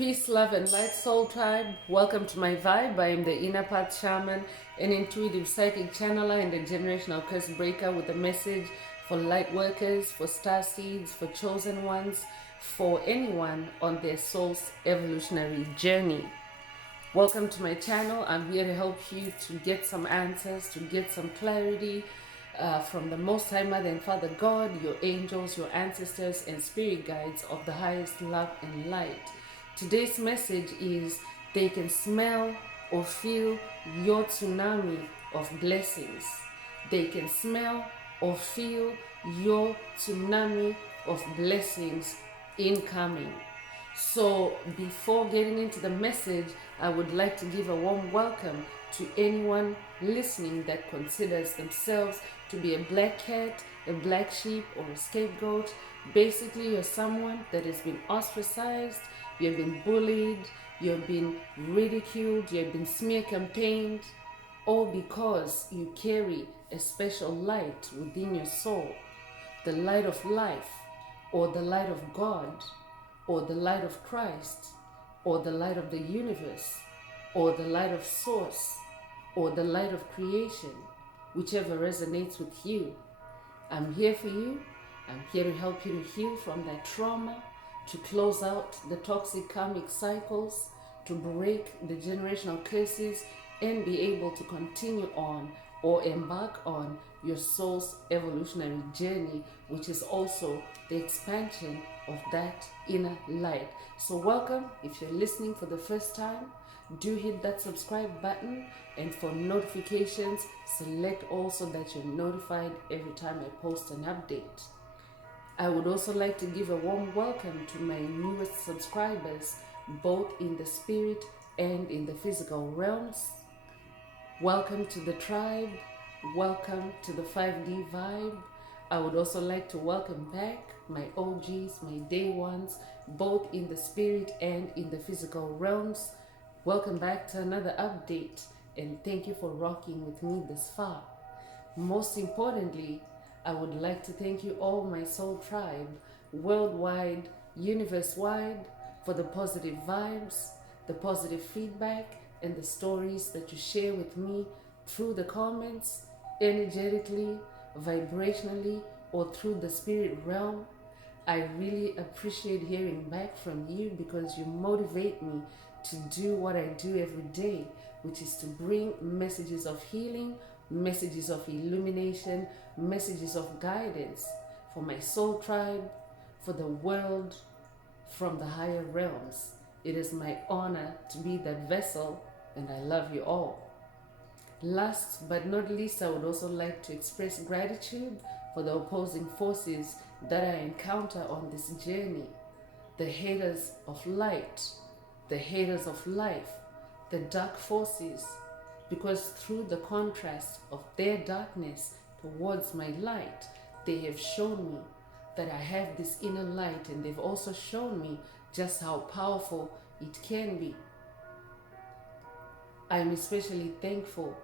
Peace, love, and light, soul tribe. Welcome to my vibe. I am the inner path shaman, an intuitive psychic channeler, and a generational curse breaker with a message for light workers, for star seeds, for chosen ones, for anyone on their soul's evolutionary journey. Welcome to my channel. I'm here to help you to get some answers, to get some clarity from the Most High Mother and Father God, your angels, your ancestors, and spirit guides of the highest love and light. Today's message is they can smell or feel your tsunami of blessings. They can smell or feel your tsunami of blessings incoming. So before getting into the message, I would like to give a warm welcome to anyone listening that considers themselves to be a black cat, a black sheep, or a scapegoat. Basically, you're someone that has been ostracized, you've been bullied, you've been ridiculed, you've been smear campaigned, all because you carry a special light within your soul, the light of life, or the light of God, or the light of Christ, or the light of the universe, or the light of source, or the light of creation, whichever resonates with you. I'm here for you. I'm here to help you to heal from that trauma, to close out the toxic karmic cycles, to break the generational curses, and be able to continue on or embark on your soul's evolutionary journey, which is also the expansion of that inner light. So welcome. If you're listening for the first time, do hit that subscribe button, and for notifications, select also that you're notified every time I post an update. I would also like to give a warm welcome to my newest subscribers, both in the spirit and in the physical realms. Welcome to the tribe. Welcome to the 5D vibe. I would also like to welcome back my OGs, my day ones, both in the spirit and in the physical realms. Welcome back to another update, and thank you for rocking with me this far. Most importantly, I would like to thank you all, my soul tribe, worldwide, universe-wide, for the positive vibes, the positive feedback, and the stories that you share with me through the comments, energetically, vibrationally, or through the spirit realm. I really appreciate hearing back from you because you motivate me to do what I do every day, which is to bring messages of healing, messages of illumination, messages of guidance for my soul tribe, for the world, from the higher realms. It is my honor to be that vessel, and I love you all. Last but not least, I would also like to express gratitude for the opposing forces that I encounter on this journey. The haters of light, the haters of life, the dark forces, because through the contrast of their darkness towards my light, they have shown me that I have this inner light, and they've also shown me just how powerful it can be. I'm especially thankful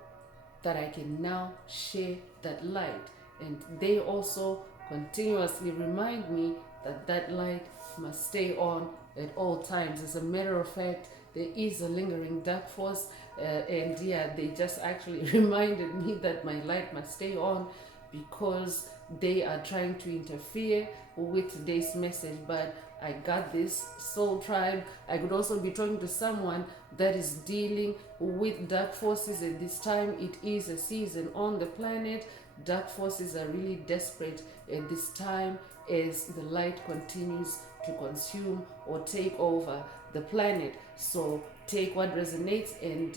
that I can now share that light, and they also continuously remind me that that light must stay on at all times. As a matter of fact, there is a lingering dark force, and yeah, they just actually reminded me that my light must stay on because they are trying to interfere with today's message. But I got this, soul tribe. I could also be talking to someone that is dealing with dark forces at this time. It is a season on the planet. Dark forces are really desperate at this time as the light continues to consume or take over the planet. So take what resonates, and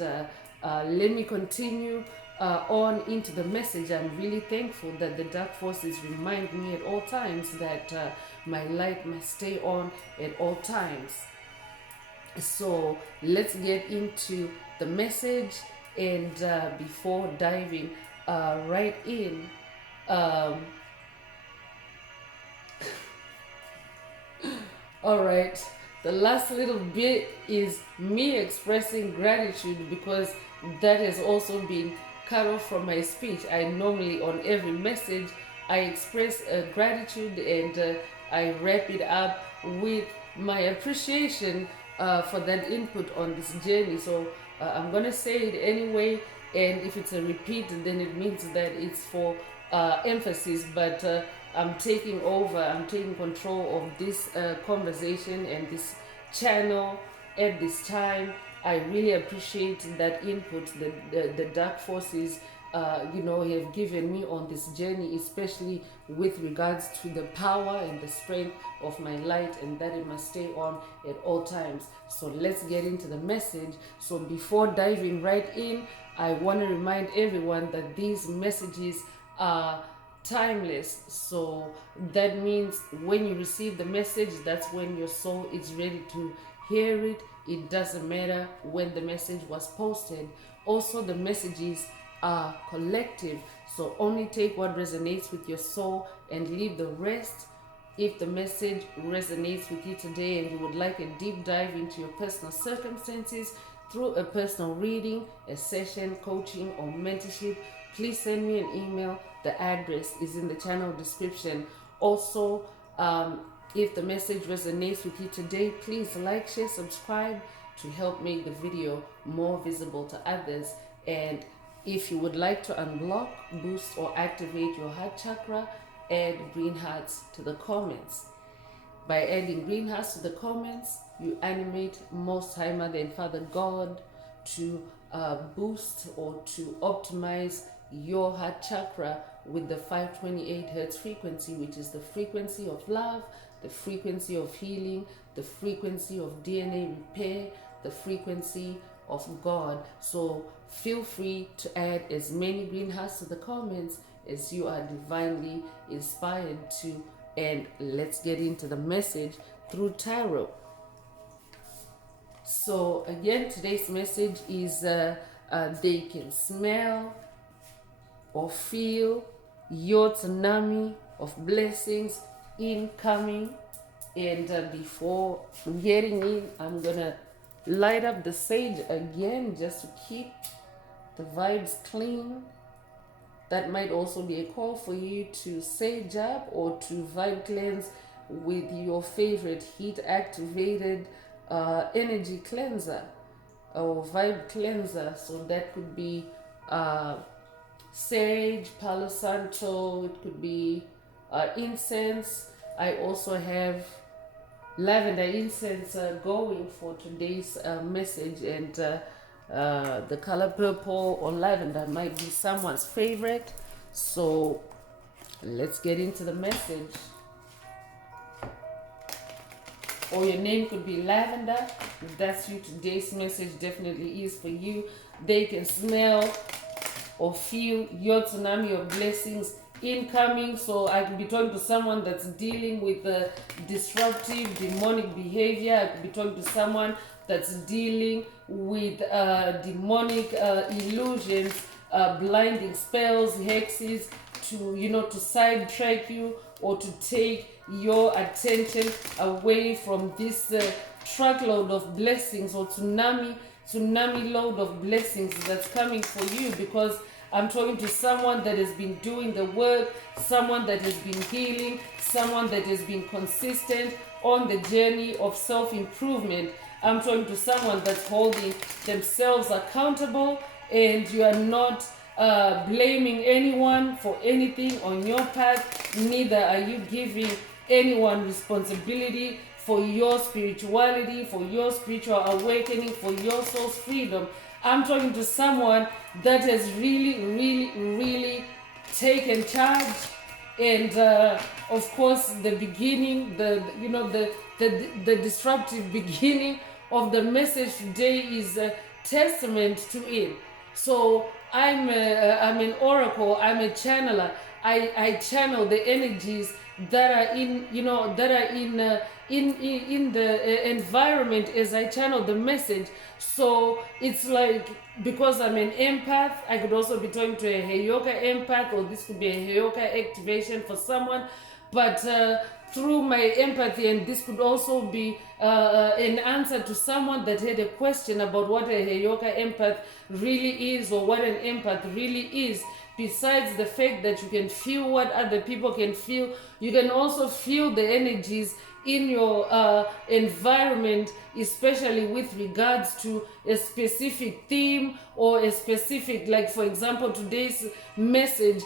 let me continue on into the message. I'm really thankful that the dark forces remind me at all times that my light must stay on at all times. So let's get into the message, and before diving right in, all right, the last little bit is me expressing gratitude because that has also been cut off from my speech. I normally, on every message, I express gratitude, and I wrap it up with my appreciation for that input on this journey. So I'm gonna say it anyway, and if it's a repeat, then it means that it's for emphasis. But I'm taking over, I'm taking control of this conversation and this channel at this time. I really appreciate that input the dark forces have given me on this journey, especially with regards to the power and the strength of my light, and that it must stay on at all times. So let's get into the message. So before diving right in, I want to remind everyone that these messages are timeless. So that means when you receive the message, that's when your soul is ready to hear it. It doesn't matter when the message was posted. Also, the messages are collective, so only take what resonates with your soul and leave the rest. If the message resonates with you today and you would like a deep dive into your personal circumstances through a personal reading, a session, coaching, or mentorship, please send me an email. The address is in the channel description. Also, if the message resonates with you today, please like, share, subscribe to help make the video more visible to others. And if you would like to unblock, boost, or activate your heart chakra, add green hearts to the comments. By adding green hearts to the comments, you animate Most High Mother and Father God to boost or to optimize your heart chakra with the 528 hertz frequency, which is the frequency of love, the frequency of healing, the frequency of DNA repair, the frequency of God. So feel free to add as many green hearts to the comments as you are divinely inspired to. And let's get into the message through tarot. So again, today's message is they can smell or feel your tsunami of blessings incoming. And before getting in, I'm gonna light up the sage again just to keep the vibes clean. That might also be a call for you to sage up or to vibe cleanse with your favorite heat activated energy cleanser or vibe cleanser. So that could be sage, Palo Santo, it could be incense. I also have lavender incense going for today's message, and the color purple or lavender might be someone's favorite. So let's get into the message. Or your name could be lavender. If that's you, today's message definitely is for you. They can smell or feel your tsunami of blessings incoming. So I could be talking to someone that's dealing with disruptive demonic behavior. I could be talking to someone that's dealing with demonic illusions, blinding spells, hexes, to sidetrack you or to take your attention away from this truckload of blessings or tsunami load of blessings that's coming for you. Because I'm talking to someone that has been doing the work, someone that has been healing, someone that has been consistent on the journey of self-improvement. I'm talking to someone that's holding themselves accountable, and you are not blaming anyone for anything on your path. Neither are you giving anyone responsibility for your spirituality, for your spiritual awakening, for your soul's freedom. I'm talking to someone that has really taken charge. And of course, the beginning, the disruptive beginning of the message today is a testament to it. So I'm an oracle. I'm a channeler. I channel the energies that are in the environment as I channel the message. So it's like, because I'm an empath, I could also be talking to a Heyoka empath, or this could be a Heyoka activation for someone. But through my empathy, and this could also be an answer to someone that had a question about what a Heyoka empath really is, or what an empath really is. Besides the fact that you can feel what other people can feel, you can also feel the energies in your environment, especially with regards to a specific theme or a specific, like for example today's message,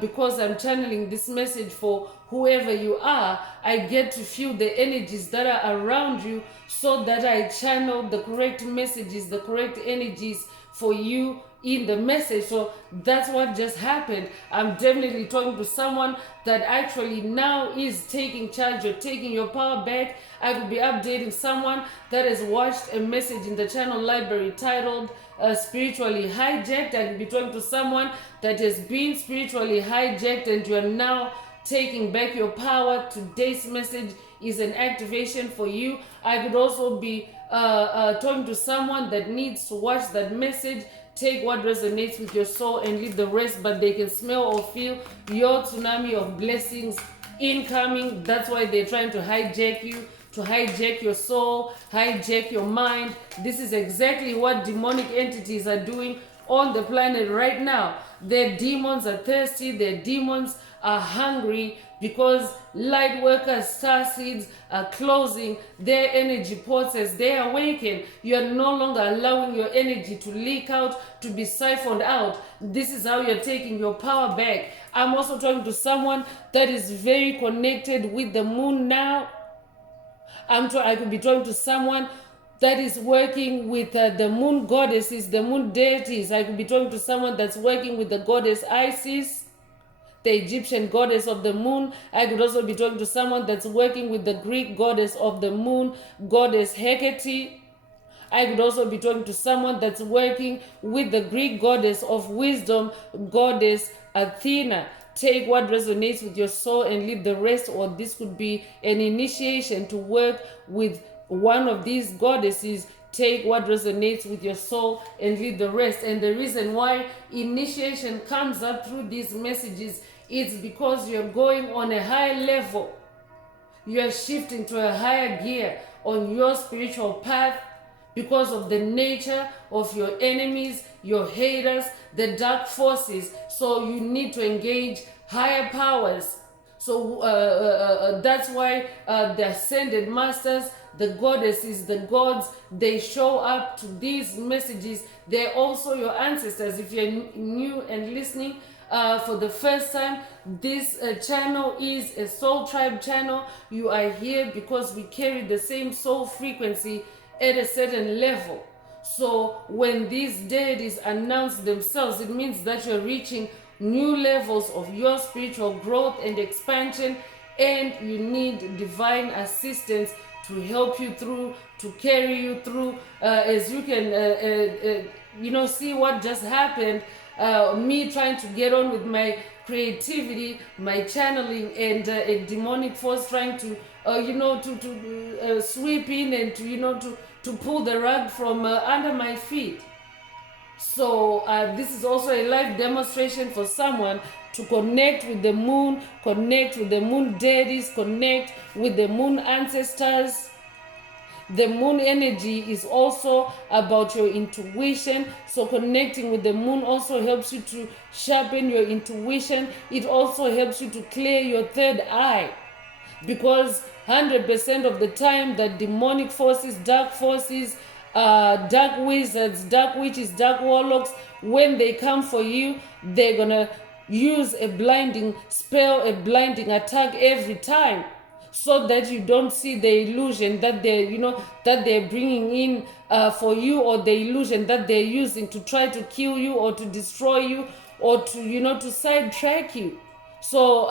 because I'm channeling this message for whoever you are, I get to feel the energies that are around you so that I channel the correct messages, the correct energies for you in the message. So that's what just happened. I'm definitely talking to someone that actually now is taking charge or taking your power back. I could be updating someone that has watched a message in the channel library titled spiritually hijacked. I could be talking to someone that has been spiritually hijacked and you are now taking back your power. Today's message is an activation for you. I could also be talking to someone that needs to watch that message. Take what resonates with your soul and leave the rest, but they can smell or feel your tsunami of blessings incoming. That's why they're trying to hijack you, to hijack your soul, hijack your mind. This is exactly what demonic entities are doing on the planet right now. Their demons are thirsty, their demons are hungry because light workers, star seeds are closing their energy ports as they awaken. You are no longer allowing your energy to leak out, to be siphoned out. This is how you're taking your power back. I'm also talking to someone that is very connected with the moon now. I could be talking to someone that is working with the moon goddesses, the moon deities. I could be talking to someone that's working with the goddess Isis, the Egyptian goddess of the moon. I could also be talking to someone that's working with the Greek goddess of the moon, goddess Hecate. I could also be talking to someone that's working with the Greek goddess of wisdom, goddess Athena. Take what resonates with your soul and leave the rest, or this could be an initiation to work with one of these goddesses. Take what resonates with your soul and leave the rest. And the reason why initiation comes up through these messages is because you're going on a higher level. You're shifting to a higher gear on your spiritual path because of the nature of your enemies, your haters, the dark forces. So you need to engage higher powers. So that's why the ascended masters, the goddesses, the gods, they show up to these messages. They're also your ancestors. If you're new and listening for the first time, this channel is a soul tribe channel. You are here because we carry the same soul frequency at a certain level. So when these deities announce themselves, it means that you're reaching new levels of your spiritual growth and expansion, and you need divine assistance to help you through, to carry you through. As you can see what just happened, me trying to get on with my creativity, my channeling, and a demonic force trying to sweep in and to pull the rug from under my feet. So this is also a live demonstration for someone to connect with the moon, connect with the moon deities, connect with the moon ancestors. The moon energy is also about your intuition. So connecting with the moon also helps you to sharpen your intuition. It also helps you to clear your third eye. Because 100% of the time that demonic forces, dark forces, dark wizards, dark witches, dark warlocks, when they come for you, they're gonna use a blinding spell, a blinding attack every time, so that you don't see the illusion that they're bringing in for you, or the illusion that they're using to try to kill you or to destroy you or to sidetrack you. So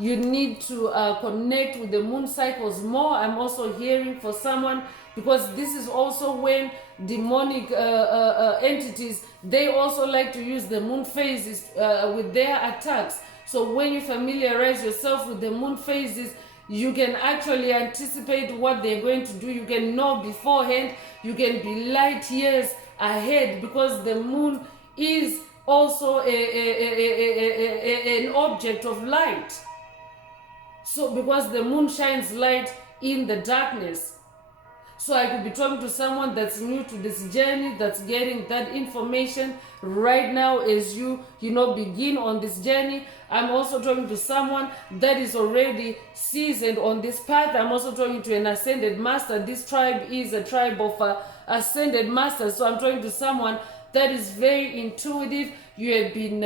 you need to connect with the moon cycles more. I'm also hearing for someone, because this is also when demonic entities, they also like to use the moon phases with their attacks. So when you familiarize yourself with the moon phases, you can actually anticipate what they're going to do. You can know beforehand. You can be light years ahead, because the moon is also an object of light. So because the moon shines light in the darkness. So I could be talking to someone that's new to this journey, that's getting that information right now as you begin on this journey. I'm also talking to someone that is already seasoned on this path. I'm also talking to an ascended master. This tribe is a tribe of ascended masters. So I'm talking to someone that is very intuitive. You have been,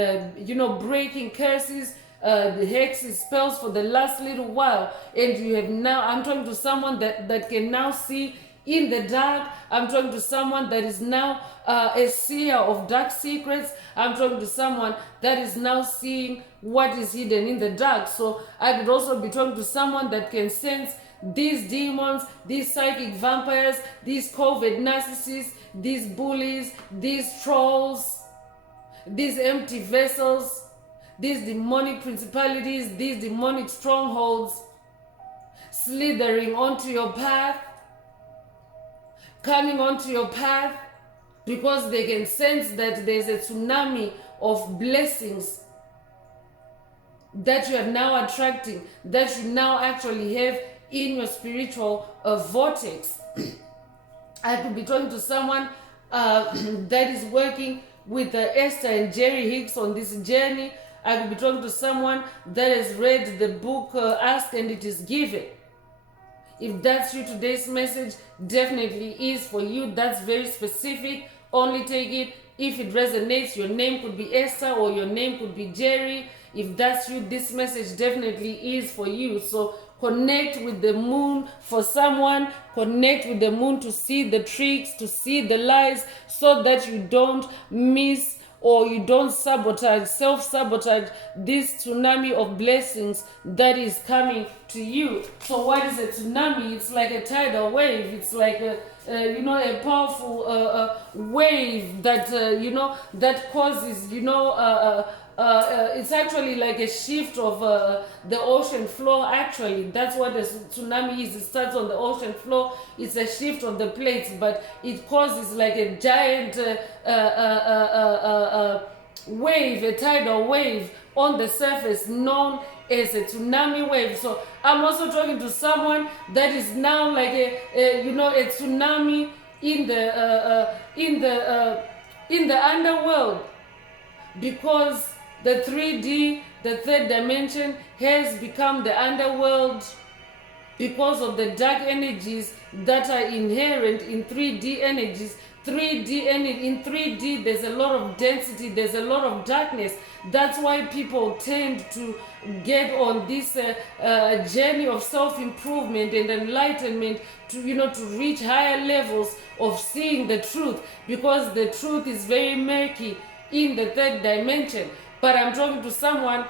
breaking curses, the hexes, spells for the last little while, and you have now. I'm talking to someone that can now see in the dark. I'm talking to someone that is now a seer of dark secrets. I'm talking to someone that is now seeing what is hidden in the dark. So I could also be talking to someone that can sense these demons, these psychic vampires, these covert narcissists, these bullies, these trolls, these empty vessels, these demonic principalities, these demonic strongholds slithering onto your path, coming onto your path, because they can sense that there's a tsunami of blessings that you are now attracting, that you now actually have in your spiritual vortex. I could be talking to someone that is working with Esther and Jerry Hicks on this journey. I could be talking to someone that has read the book Ask and It Is Given. If that's you, today's message definitely is for you. That's very specific. Only take it if it resonates. Your name could be Esther or your name could be Jerry. If that's you, this message definitely is for you. So connect with the moon for someone. Connect with the moon to see the tricks, to see the lies, so that you don't miss or you don't self-sabotage this tsunami of blessings that is coming to you. So what is a tsunami? It's like a tidal wave. It's like a powerful wave that that causes it's actually like a shift of the ocean floor. Actually, that's what a tsunami is. It starts on the ocean floor. It's a shift of the plates, but it causes like a giant wave, a tidal wave on the surface, known as a tsunami wave. So I'm also talking to someone that is now like a tsunami in the underworld, because the 3D, the third dimension, has become the underworld because of the dark energies that are inherent in 3D energies. In 3D, there's a lot of density, there's a lot of darkness. That's why people tend to get on this journey of self-improvement and enlightenment to reach higher levels of seeing the truth, because the truth is very murky in the third dimension. But I'm talking to someone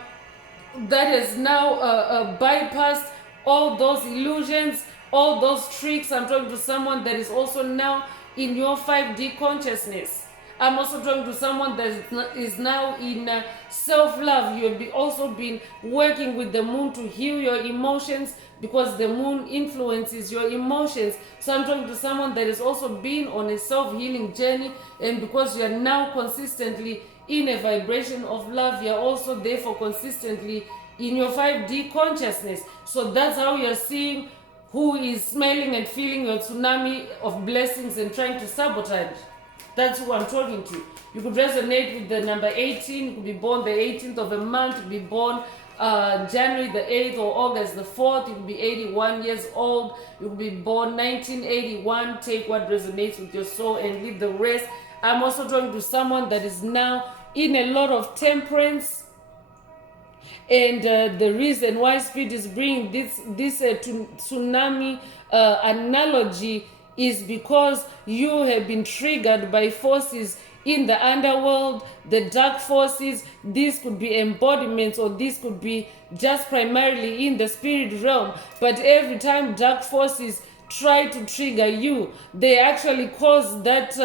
that has now bypassed all those illusions, all those tricks. I'm talking to someone that is also now in your 5D consciousness. I'm also talking to someone that is now in self-love. You have also been working with the moon to heal your emotions, because the moon influences your emotions. So I'm talking to someone that has also been on a self-healing journey, and because you are now consistently in a vibration of love, you are also therefore consistently in your 5D consciousness. So that's how you're seeing who is smelling and feeling your tsunami of blessings and trying to sabotage. That's who I'm talking to. You could resonate with the number 18. You could be born the 18th of a month. You could be born January the 8th or August the 4th. You could be 81 years old. You could be born 1981. Take what resonates with your soul and leave the rest. I'm also talking to someone that is now in a lot of temperance. And the reason why Spirit is bringing this tsunami analogy is because you have been triggered by forces in the underworld, the dark forces. These could be embodiments, or this could be just primarily in the spirit realm. But every time dark forces try to trigger you, they actually cause that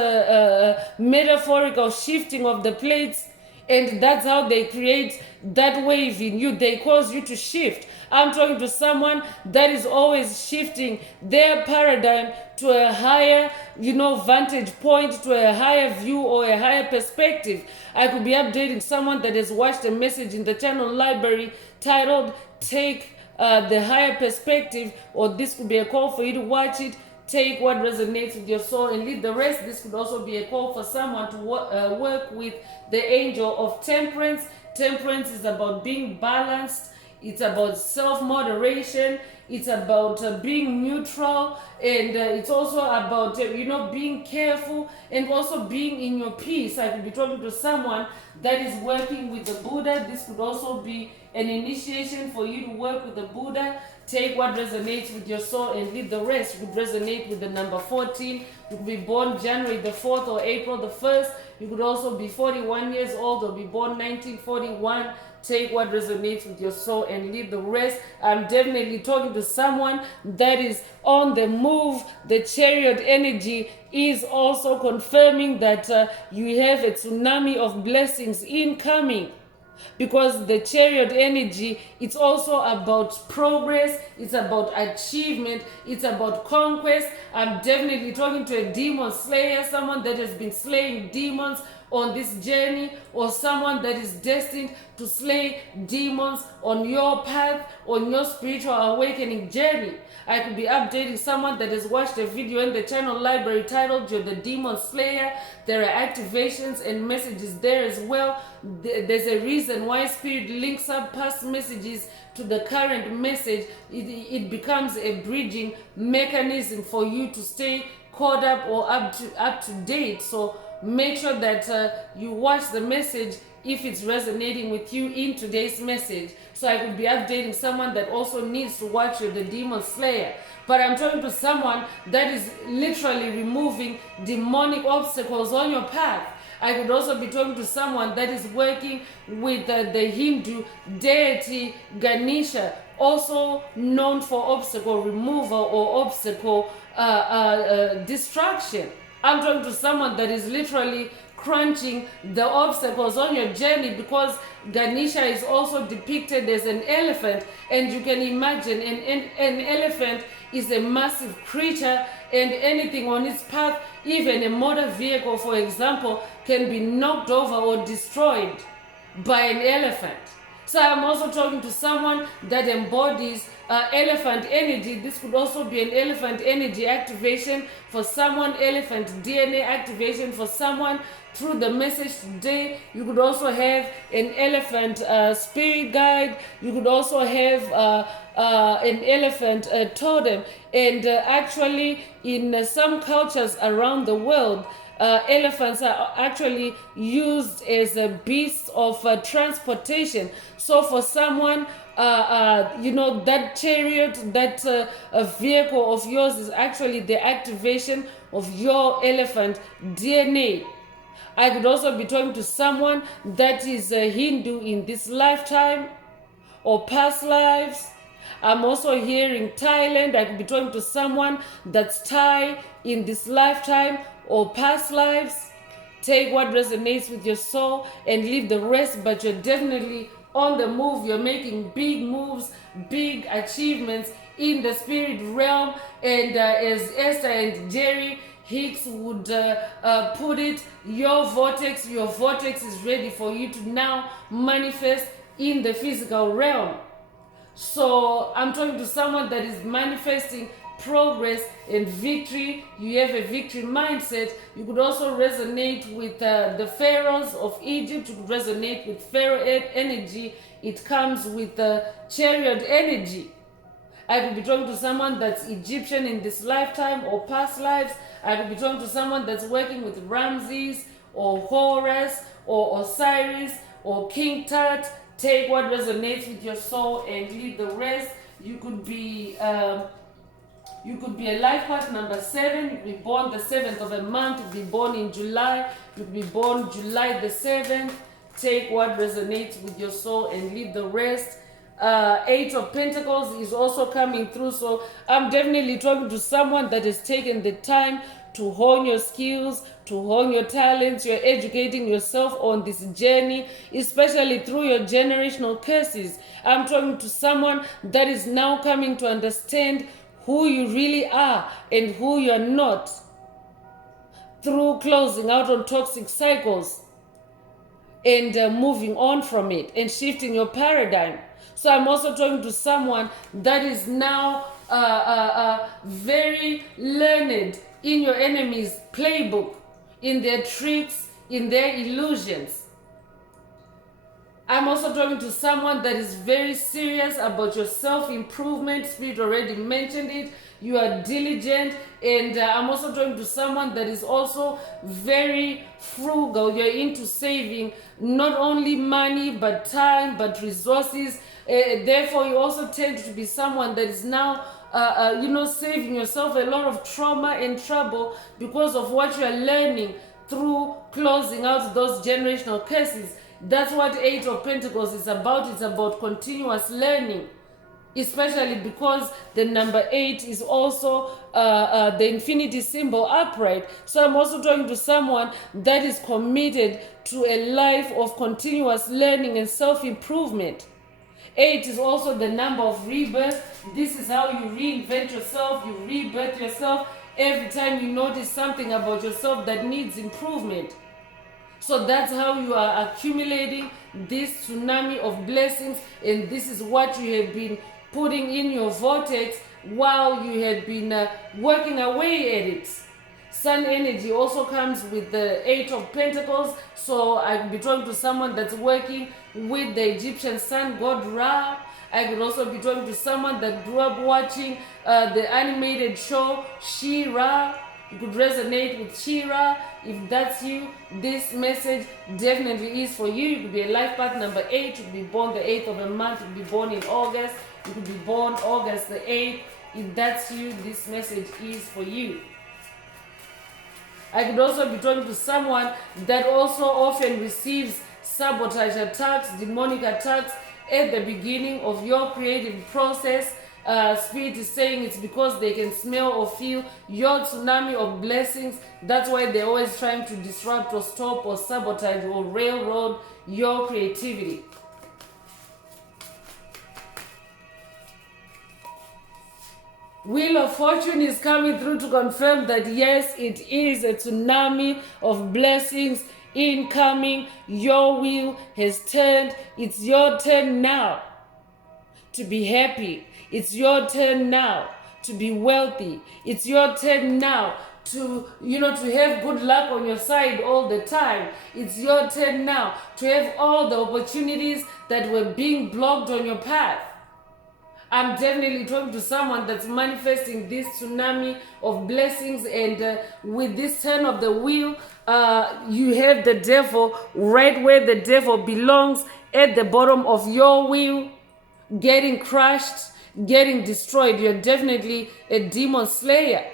metaphorical shifting of the plates, and that's how they create that wave in you. They cause you to shift. I'm talking to someone that is always shifting their paradigm to a higher, vantage point, to a higher view or a higher perspective. I could be updating someone that has watched a message in the channel library titled Take the Higher Perspective, or this could be a call for you to watch it. Take what resonates with your soul and leave the rest. This could also be a call for someone to work with the angel of temperance. Temperance is about being balanced. It's about self-moderation. It's about being neutral, and it's also about being careful and also being in your peace. I could be talking to someone that is working with the Buddha. This could also be an initiation for you to work with the Buddha. Take what resonates with your soul and leave the rest. You could resonate with the number 14. You could be born January the 4th or April the 1st. You could also be 41 years old or be born 1941. Take what resonates with your soul and leave the rest. I'm definitely talking to someone that is on the move. The chariot energy is also confirming that you have a tsunami of blessings incoming. Because the chariot energy, it's also about progress, it's about achievement, it's about conquest. I'm definitely talking to a demon slayer, someone that has been slaying demons on this journey, or someone that is destined to slay demons on your path, on your spiritual awakening journey. I could be updating someone that has watched a video in the channel library titled You're the Demon Slayer. There are activations and messages there as well. There's a reason why Spirit links up past messages to the current message. It becomes a bridging mechanism for you to stay caught up or up to date. So make sure that you watch the message if it's resonating with you in today's message. So I could be updating someone that also needs to watch the Demon Slayer. But I'm talking to someone that is literally removing demonic obstacles on your path. I could also be talking to someone that is working with the Hindu deity Ganesha, also known for obstacle removal or obstacle destruction. I'm talking to someone that is literally crunching the obstacles on your journey, because Ganesha is also depicted as an elephant, and you can imagine an elephant is a massive creature, and anything on its path, even a motor vehicle for example, can be knocked over or destroyed by an elephant. So I'm also talking to someone that embodies elephant energy. This could also be an elephant energy activation for someone, elephant DNA activation for someone. Through the message today, you could also have an elephant spirit guide. You could also have an elephant totem. And actually, in some cultures around the world, elephants are actually used as a beast of transportation. So for someone, that chariot, that vehicle of yours is actually the activation of your elephant DNA. I could also be talking to someone that is a Hindu in this lifetime or past lives. I'm also hearing Thailand. I could be talking to someone that's Thai in this lifetime or past lives. Take what resonates with your soul and leave the rest, but you're definitely on the move. You're making big moves, big achievements in the spirit realm. And as Esther and Jerry Hicks would put it, your vortex is ready for you to now manifest in the physical realm. So I'm talking to someone that is manifesting progress and victory. You have a victory mindset. You could also resonate with the pharaohs of Egypt. You could resonate with pharaoh energy. It comes with chariot energy. I could be talking to someone that's Egyptian in this lifetime or past lives. I could be talking to someone that's working with Ramses or Horus or Osiris or King Tut. Take what resonates with your soul and leave the rest. You could be a life path number 7. You could be born the 7th of a month. You could be born in July. You could be born July the 7th. Take what resonates with your soul and leave the rest. 8 of Pentacles is also coming through. So I'm definitely talking to someone that has taken the time to hone your skills, to hone your talents. You're educating yourself on this journey, especially through your generational curses. I'm talking to someone that is now coming to understand who you really are and who you're not, through closing out on toxic cycles and moving on from it and shifting your paradigm. So I'm also talking to someone that is now very learned in your enemy's playbook, in their tricks, in their illusions. I'm also talking to someone that is very serious about your self-improvement. Spirit already mentioned it. You are diligent. And I'm also talking to someone that is also very frugal. You're into saving not only money, but time, but resources. Therefore, you also tend to be someone that is now saving yourself a lot of trauma and trouble because of what you are learning through closing out those generational curses. That's what Eight of Pentacles is about. It's about continuous learning, especially because the number 8 is also the infinity symbol upright. So I'm also talking to someone that is committed to a life of continuous learning and self-improvement. 8 is also the number of rebirth. This is how you reinvent yourself, you rebirth yourself every time you notice something about yourself that needs improvement. So that's how you are accumulating this tsunami of blessings, and this is what you have been putting in your vortex while you have been working away at it. Sun energy also comes with the 8 of Pentacles, so I could be talking to someone that's working with the Egyptian sun god Ra. I could also be talking to someone that grew up watching the animated show She-Ra. You could resonate with She-Ra. If that's you, this message definitely is for you. You could be a life path number 8. You could be born the 8th of a month. You could be born in August. You could be born August the 8th. If that's you, this message is for you. I could also be talking to someone that also often receives sabotage attacks, demonic attacks at the beginning of your creative process. Spirit is saying it's because they can smell or feel your tsunami of blessings. That's why they're always trying to disrupt or stop or sabotage or railroad your creativity. Wheel of Fortune is coming through to confirm that yes, it is a tsunami of blessings incoming. Your wheel has turned. It's your turn now to be happy. It's your turn now to be wealthy. It's your turn now to have good luck on your side all the time. It's your turn now to have all the opportunities that were being blocked on your path. I'm definitely talking to someone that's manifesting this tsunami of blessings, and with this turn of the wheel, you have the devil right where the devil belongs, at the bottom of your wheel, getting crushed, getting destroyed. You're definitely a demon slayer.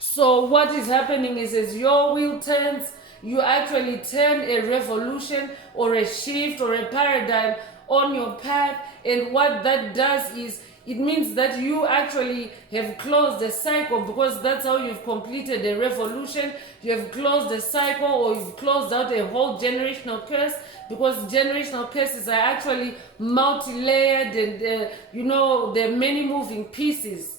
So what is happening is, as your wheel turns, you actually turn a revolution or a shift or a paradigm on your path. And what that does is, it means that you actually have closed a cycle, because that's how you've completed a revolution. You have closed a cycle, or you've closed out a whole generational curse, because generational curses are actually multi-layered, and they're many moving pieces.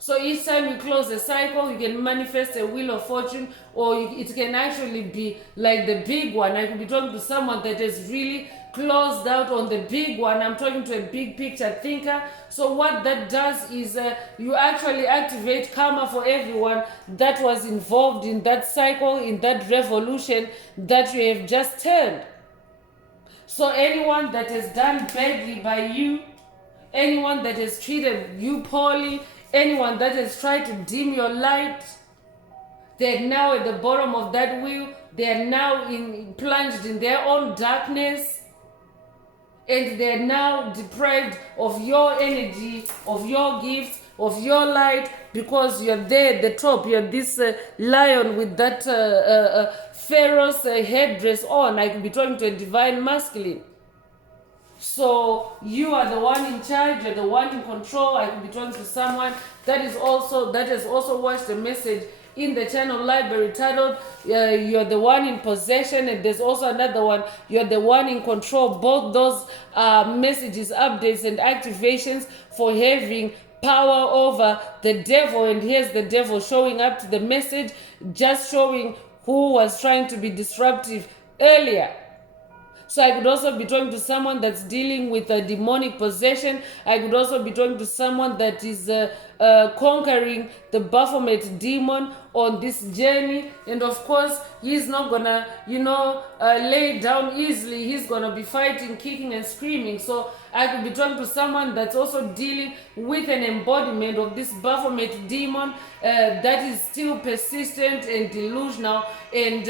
So each time you close a cycle, you can manifest a wheel of fortune, or it can actually be like the big one. I could be talking to someone that has really closed out on the big one. I'm talking to a big picture thinker. So what that does is you actually activate karma for everyone that was involved in that cycle, in that revolution that you have just turned. So anyone that has done badly by you, anyone that has treated you poorly, anyone that has tried to dim your light, they're now at the bottom of that wheel. They are now plunged in their own darkness, and they're now deprived of your energy, of your gifts, of your light, because you're there at the top. You're this lion with that pharaoh's headdress on. I could be talking to a divine masculine. So you are the one in charge, you're the one in control. I could be talking to someone that has also watched a message in the channel library titled you're the one in possession, and there's also another one, you're the one in control. Both those messages, updates, and activations for having power over the devil. And here's the devil showing up to the message, just showing who was trying to be disruptive earlier. So I could also be talking to someone that's dealing with a demonic possession. I could also be talking to someone that is conquering the Baphomet demon on this journey. And of course, he's not gonna, lay down easily. He's gonna be fighting, kicking, and screaming. So I could be talking to someone that's also dealing with an embodiment of this Baphomet demon that is still persistent and delusional, and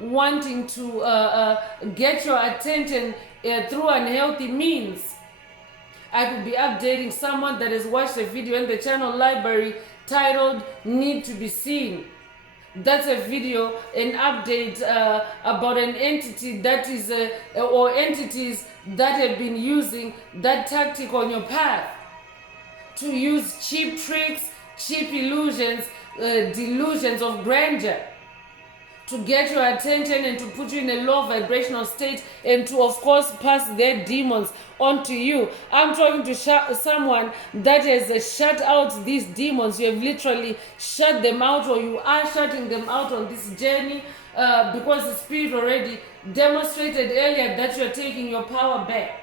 wanting to get your attention through unhealthy means. I could be updating someone that has watched a video in the channel library titled Need to Be Seen. That's a video, an update about an entity that is, or entities that have been using that tactic on your path to use cheap tricks, cheap illusions, delusions of grandeur to get your attention and to put you in a low vibrational state, and to of course pass their demons onto you. I'm talking to someone that has shut out these demons. You have literally shut them out, or you are shutting them out on this journey because the Spirit already demonstrated earlier that you're taking your power back.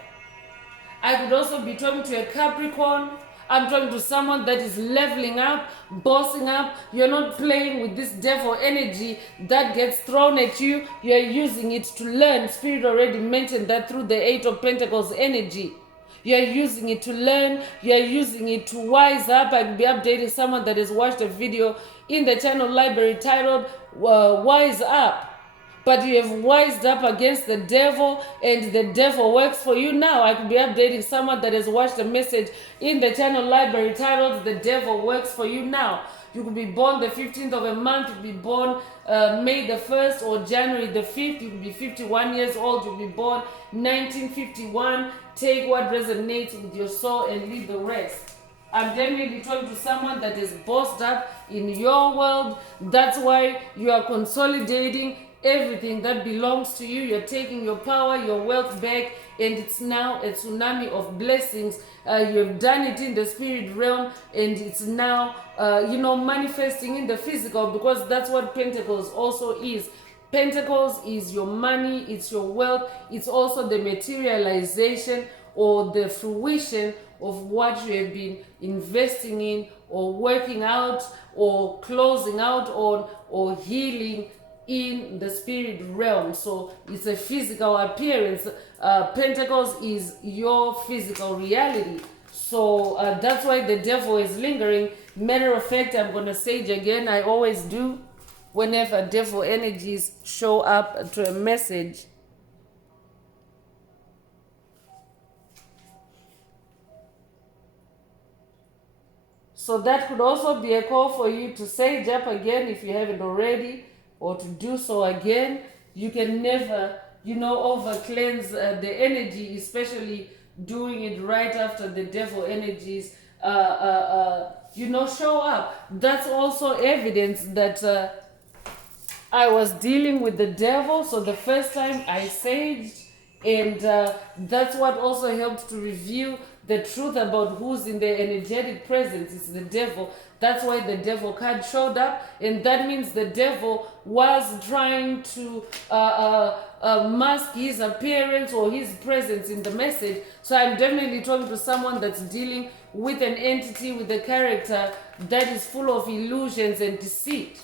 I could also be talking to a Capricorn. I'm talking to someone that is leveling up, bossing up. You're not playing with this devil energy that gets thrown at you. You're using it to learn. Spirit already mentioned that through the Eight of Pentacles energy. You're using it to learn. You're using it to wise up. I'll be updating someone that has watched a video in the channel library titled Wise Up. But you have wised up against the devil, and the devil works for you now. I could be updating someone that has watched a message in the channel library titled The Devil Works for You Now. You could be born the 15th of a month. You could be born May the 1st or January the 5th. You could be 51 years old. You could be born 1951. Take what resonates with your soul and leave the rest. I'm definitely talking to someone that is bossed up in your world. That's why you are consolidating everything that belongs to you. You're taking your power, your wealth back, and it's now a tsunami of blessings. You have done it in the spirit realm, and it's now manifesting in the physical, because that's what Pentacles also is. Pentacles is your money, it's your wealth, it's also the materialization or the fruition of what you have been investing in, or working out, or closing out on, or healing in the spirit realm. So it's a physical appearance. Pentacles is your physical reality. So that's why the devil is lingering. Matter of fact, I'm going to say it again. I always do whenever devil energies show up to a message. So that could also be a call for you to sage up again if you haven't already, or to do so again. You can never, over cleanse the energy, especially doing it right after the devil energies, show up. That's also evidence that I was dealing with the devil. So the first time I saged, and that's what also helped to reveal the truth about who's in the energetic presence. It's the devil. That's why the devil card showed up, and that means the devil was trying to mask his appearance or his presence in the message. So I'm definitely talking to someone that's dealing with an entity, with a character that is full of illusions and deceit.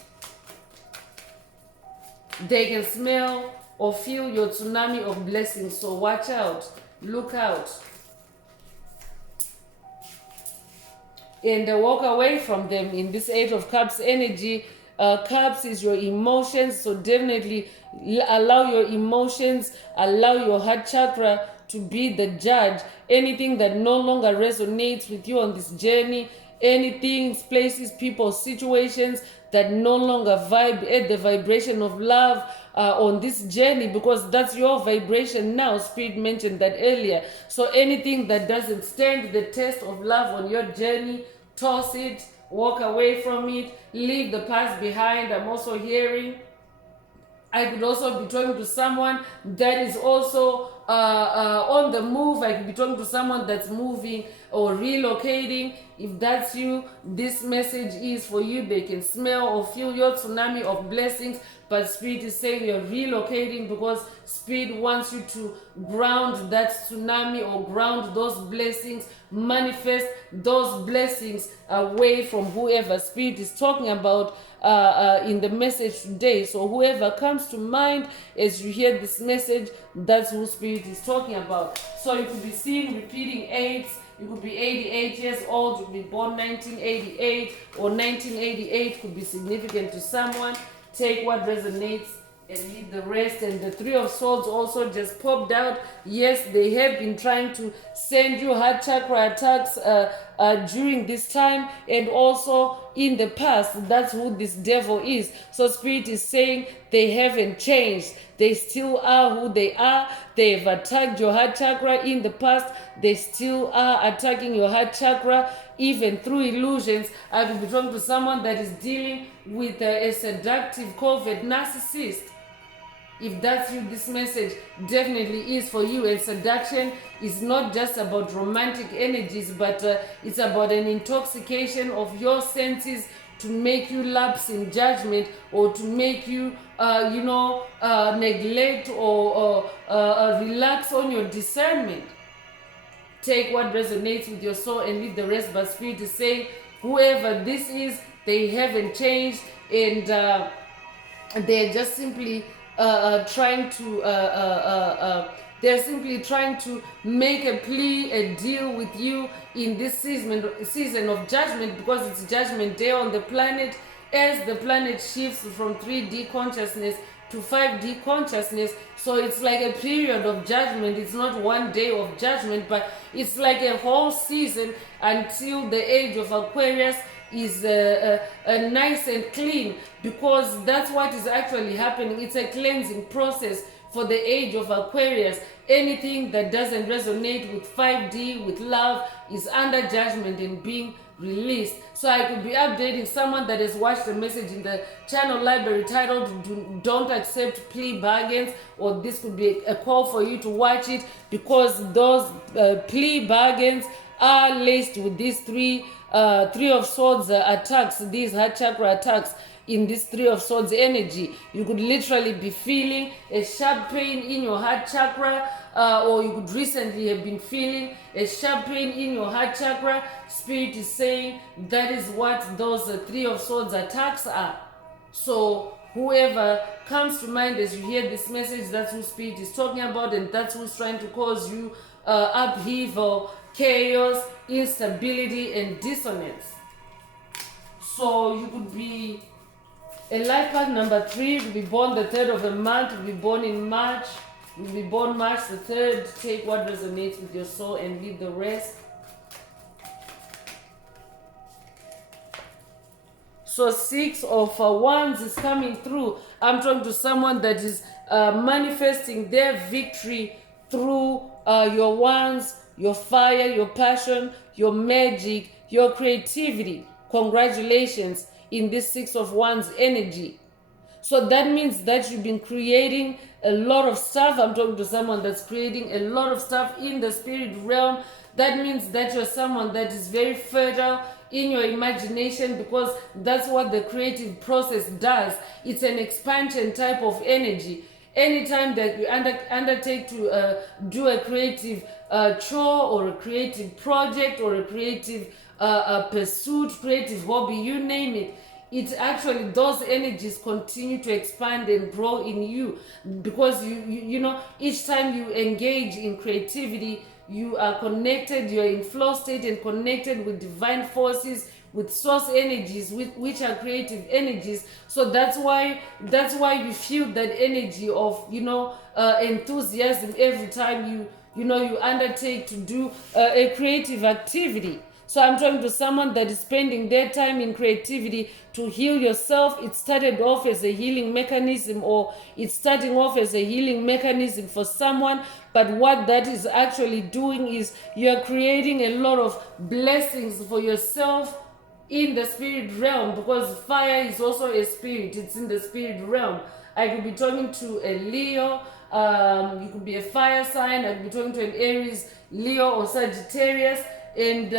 They can smell or feel your tsunami of blessings. So watch out, look out, and walk away from them in this Eight of Cups energy. Cups is your emotions, so definitely allow your emotions, allow your heart chakra to be the judge. Anything that no longer resonates with you on this journey, anything, places, people, situations that no longer vibe at the vibration of love on this journey, because that's your vibration now. Spirit mentioned that earlier. So anything that doesn't stand the test of love on your journey, toss it, walk away from it, leave the past behind. I'm also hearing, I could also be talking to someone that is also on the move. I could be talking to someone that's moving or relocating. If that's you, this message is for you. They can smell or feel your tsunami of blessings. but Spirit is saying you're relocating because Spirit wants you to ground that tsunami or ground those blessings, manifest those blessings away from whoever Spirit is talking about in the message today. So whoever comes to mind as you hear this message, that's who Spirit is talking about. So you could be seeing repeating eights. You could be 88 years old, you could be born 1988 or 1988 could be significant to someone. Take what resonates and leave the rest. And the Three of Swords also just popped out. Yes, they have been trying to send you heart chakra attacks during this time and also in the past. That's who this devil is. So Spirit is saying they haven't changed. They still are who they are. They've attacked your heart chakra in the past. They still are attacking your heart chakra, even through illusions. I could be talking to someone that is dealing with a seductive, covert narcissist. If that's you, this message definitely is for you. And seduction is not just about romantic energies, but it's about an intoxication of your senses to make you lapse in judgment or to make you, neglect or relax on your discernment. Take what resonates with your soul and leave the rest. But Spirit is saying, whoever this is, they haven't changed, and they're just simply trying to they're simply trying to make a plea, a deal with you in this season of judgment, because it's judgment day on the planet as the planet shifts from 3D consciousness to 5D consciousness. So it's like a period of judgment. It's not one day of judgment, but it's like a whole season until the age of Aquarius is nice and clean, because that's what is actually happening. It's a cleansing process for the age of Aquarius. Anything that doesn't resonate with 5D, with love, is under judgment and being released. So I could be updating someone that has watched the message in the channel library titled Don't Accept Plea Bargains, or this could be a call for you to watch it, because those plea bargains are laced with these three of swords attacks, these heart chakra attacks. In this Three of Swords energy, you could literally be feeling a sharp pain in your heart chakra, or you could recently have been feeling a sharp pain in your heart chakra. Spirit is saying that is what those Three of Swords attacks are. So whoever comes to mind as you hear this message, that's who Spirit is talking about, and that's who's trying to cause you upheaval, chaos, instability, and dissonance. So you could be a life path number 3, will be born the 3rd of the month, will be born in March, will be born March the 3rd. Take what resonates with your soul and leave the rest. So 6 of Wands is coming through. I'm talking to someone that is manifesting their victory through your wands, your fire, your passion, your magic, your creativity. Congratulations in this 6 of Wands energy. So that means that you've been creating a lot of stuff. I'm talking to someone that's creating a lot of stuff in the spirit realm. That means that you're someone that is very fertile in your imagination, because that's what the creative process does. It's an expansion type of energy. Anytime that you undertake to do a creative chore or a creative project or a creative pursuit, creative hobby, you name it, it actually, those energies continue to expand and grow in you, because you know, each time you engage in creativity, you are connected, you're in flow state and connected with divine forces, with source energies, which are creative energies. So that's why you feel that energy of, enthusiasm every time you undertake to do a creative activity. So I'm talking to someone that is spending their time in creativity to heal yourself. It started off as a healing mechanism, or it's starting off as a healing mechanism for someone. But what that is actually doing is you're creating a lot of blessings for yourself in the spirit realm, because fire is also a spirit. It's in the spirit realm. I could be talking to a Leo. You could be a fire sign. I could be talking to an Aries, Leo, or Sagittarius. And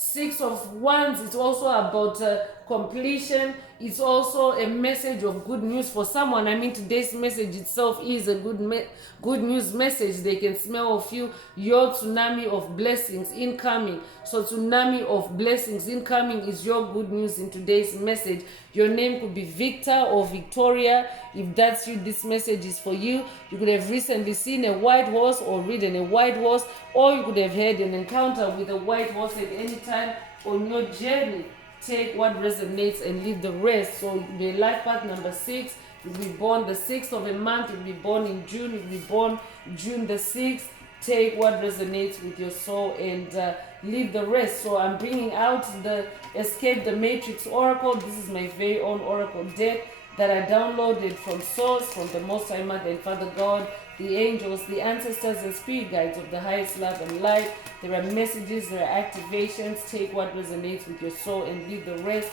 Six of Wands, it's also about completion. It's also a message of good news for someone. I mean, today's message itself is a good news message. They can smell of you, your tsunami of blessings incoming. So tsunami of blessings incoming is your good news in today's message. Your name could be Victor or Victoria. If that's you, this message is for you. You could have recently seen a white horse or ridden a white horse, or you could have had an encounter with a white horse at any time on your journey. Take what resonates and leave the rest. So the life path number 6, you'll be born the 6th of a month, you'll be born in June, you'll be born June the 6th. Take what resonates with your soul and leave the rest. So I'm bringing out the Escape the Matrix Oracle. This is my very own Oracle deck that I downloaded from Source, from the Most High Mother and Father God, the angels, the ancestors and spirit guides of the highest love and light. There are messages, there are activations. Take what resonates with your soul and leave the rest.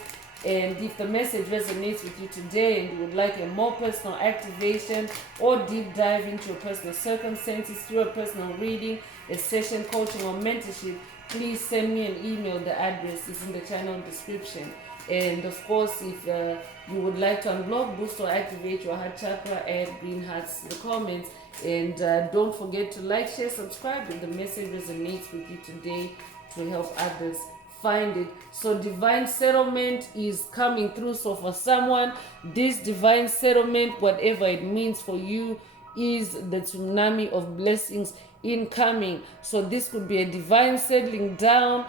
And if the message resonates with you today and you would like a more personal activation or deep dive into your personal circumstances through a personal reading, a session, coaching, or mentorship, please send me an email. The address is in the channel description. And of course, if you would like to unblock, boost, or activate your heart chakra, add green hearts in the comments. And don't forget to like, share, subscribe if the message resonates with you today to help others find it. So divine settlement is coming through. So for someone, this divine settlement, whatever it means for you, is the tsunami of blessings incoming. So this could be a divine settling down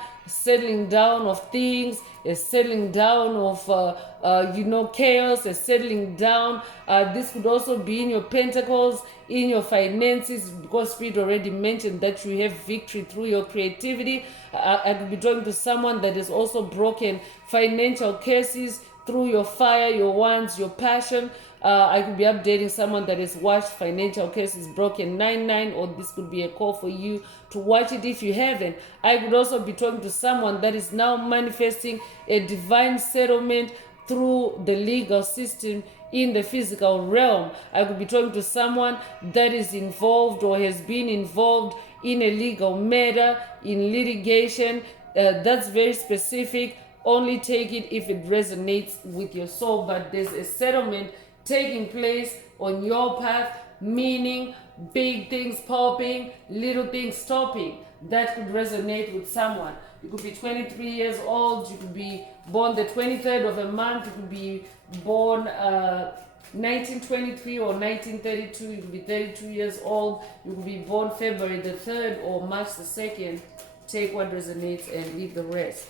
of things, a settling down of chaos, a settling down. This could also be in your pentacles, in your finances, because Spirit already mentioned that you have victory through your creativity. I could be talking to someone that has also broken financial curses through your fire, your wands, your passion. I could be updating someone that has watched Financial Cases Broken 9-9, or this could be a call for you to watch it if you haven't. I could also be talking to someone that is now manifesting a divine settlement through the legal system in the physical realm. I could be talking to someone that is involved or has been involved in a legal matter, in litigation. That's very specific. Only take it if it resonates with your soul. But there's a settlement taking place on your path, meaning big things popping, little things stopping. That could resonate with someone. You could be 23 years old, you could be born the 23rd of a month, you could be born 1923 or 1932, you could be 32 years old, you could be born February the 3rd or March the 2nd. Take what resonates and leave the rest.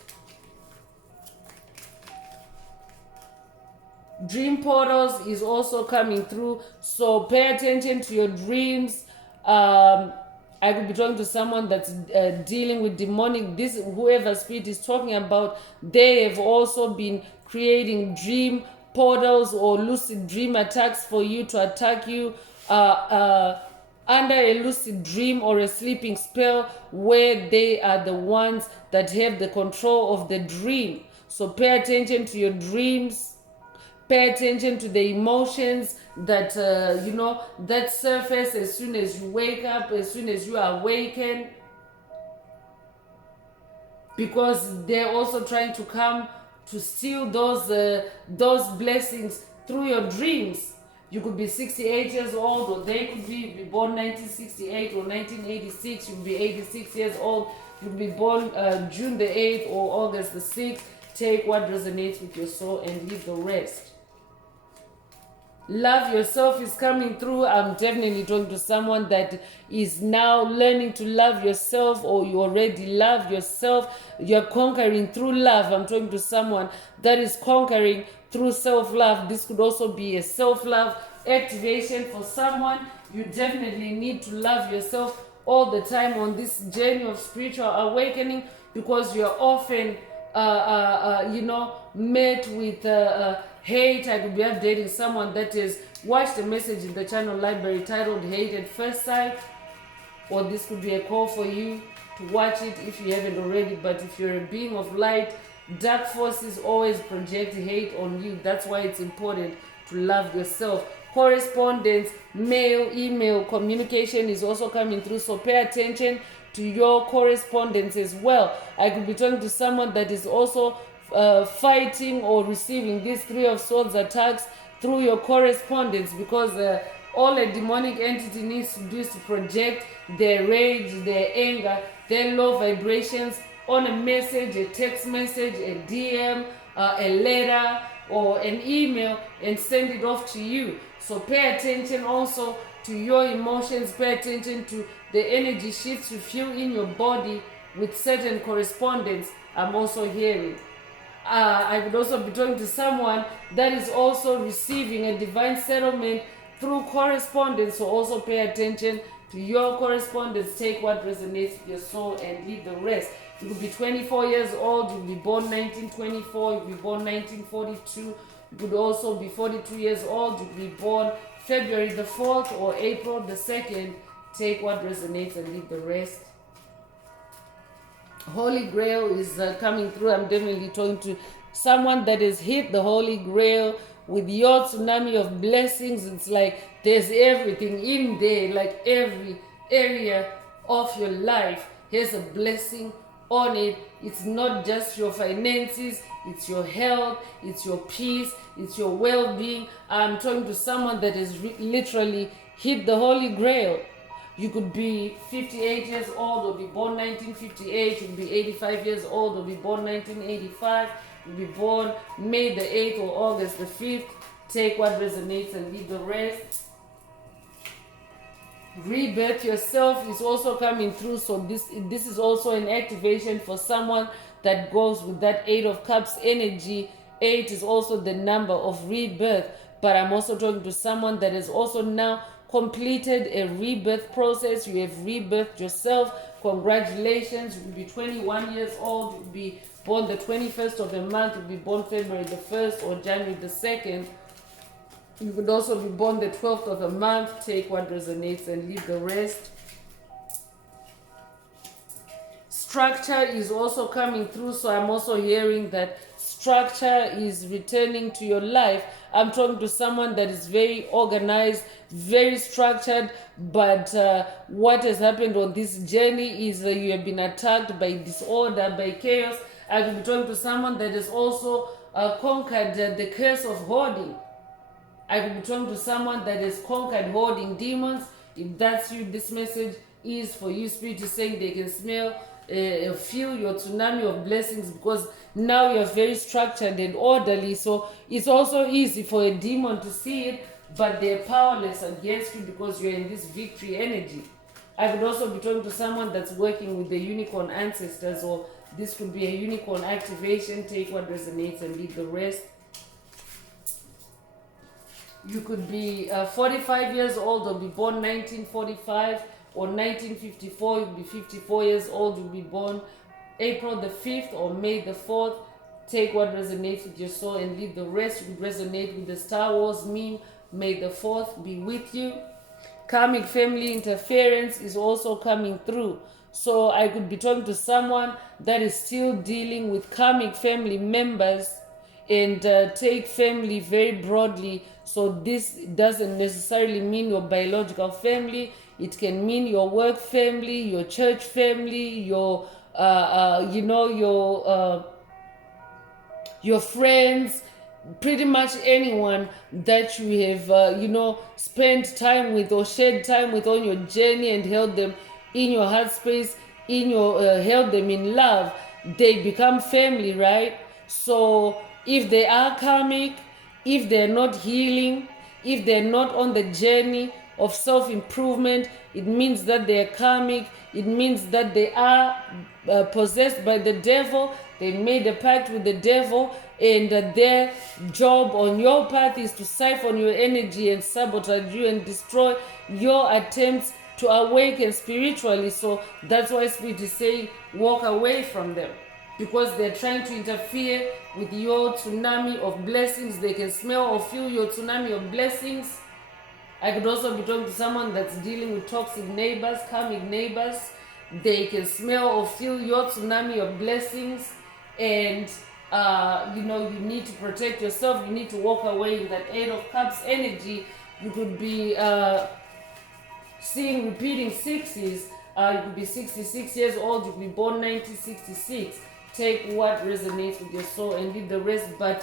Dream portals is also coming through, so pay attention to your dreams. I could be talking to someone that's dealing with demonic. This, whoever Spirit is talking about, they have also been creating dream portals or lucid dream attacks for you to attack you under a lucid dream or a sleeping spell, where they are the ones that have the control of the dream. So pay attention to your dreams. Pay attention to the emotions that, that surface as soon as you wake up, as soon as you awaken. Because they're also trying to come to steal those blessings through your dreams. You could be 68 years old, or they could be born 1968 or 1986. You could be 86 years old. You could be born June the 8th or August the 6th. Take what resonates with your soul and leave the rest. Love yourself is coming through. I'm definitely talking to someone that is now learning to love yourself, or you already love yourself. You're conquering through love. I'm talking to someone that is conquering through self-love. This could also be a self-love activation for someone. You definitely need to love yourself all the time on this journey of spiritual awakening, because you're often met with hate. I could be updating someone that has watched a message in the channel library titled Hate at First Sight, or this could be a call for you to watch it if you haven't already. But if you're a being of light, dark forces always project hate on you. That's why it's important to love yourself. correspondence, mail, email, communication is also coming through. So pay attention to your correspondence as well. I could be talking to someone that is also fighting or receiving these Three of Swords attacks through your correspondence, because all a demonic entity needs to do is to project their rage, their anger, their low vibrations on a message, a text message, a DM, a letter, or an email, and send it off to you. So pay attention also to your emotions, pay attention to the energy shifts you feel in your body with certain correspondence. I'm also hearing. I would also be talking to someone that is also receiving a divine settlement through correspondence. So also pay attention to your correspondence. Take what resonates with your soul and leave the rest. You could be 24 years old, you could be born 1924, you could be born 1942, you could also be 42 years old, you could be born February the 4th or April the 2nd. Take what resonates and leave the rest. Holy Grail is coming through. I'm definitely talking to someone that has hit the Holy Grail with your tsunami of blessings. It's like there's everything in there, like every area of your life has a blessing on it. It's not just your finances, it's your health, it's your peace, it's your well-being. I'm talking to someone that has literally hit the Holy Grail. You could be 58 years old or be born 1958. You could be 85 years old or be born 1985. You could be born May the 8th or August the 5th. Take what resonates and leave the rest. Rebirth yourself is also coming through. So this is also an activation for someone that goes with that 8 of Cups energy. 8 is also the number of rebirth. But I'm also talking to someone that is also now completed a rebirth process. You have rebirthed yourself. Congratulations. You will be 21 years old. You will be born the 21st of the month. You will be born February the 1st or January the 2nd. You could also be born the 12th of the month. Take what resonates and leave the rest. Structure is also coming through. So I'm also hearing that structure is returning to your life. I'm talking to someone that is very organized, very structured, but what has happened on this journey is you have been attacked by disorder, by chaos. I could be talking to someone that has also conquered the curse of hoarding. I could be talking to someone that has conquered hoarding demons. If that's you, this message is for you. Spirit is saying they can smell, feel your tsunami of blessings, because now you're very structured and orderly. So it's also easy for a demon to see it, but they're powerless against you because you're in this victory energy. I could also be talking to someone that's working with the unicorn ancestors, or this could be a unicorn activation. Take what resonates and leave the rest. You could be 45 years old or be born 1945 or 1954. You'll be 54 years old. You'll be born April the 5th or May the 4th. Take what resonates with your soul and leave the rest. You would resonate with the Star Wars meme. May the 4th be with you. Karmic family interference is also coming through. So I could be talking to someone that is still dealing with karmic family members, and take family very broadly. So this doesn't necessarily mean your biological family. It can mean your work family, your church family, your friends, pretty much anyone that you have spent time with or shared time with on your journey and held them in your heart space, held them in love. They become family, right? So if they are karmic, if they're not healing, if they're not on the journey of self-improvement, it means that they're karmic. It means that they are possessed by the devil. They made a pact with the devil, and their job on your path is to siphon your energy and sabotage you and destroy your attempts to awaken spiritually. So that's why Spirit is saying walk away from them, because they're trying to interfere with your tsunami of blessings. They can smell or feel your tsunami of blessings. I could also be talking to someone that's dealing with toxic neighbors, karmic neighbors. They can smell or feel your tsunami of blessings, and you need to protect yourself. You need to walk away in that 8 of Cups energy, You could be seeing repeating sixes. You could be 66 years old. You could be born 1966. Take what resonates with your soul and leave the rest. But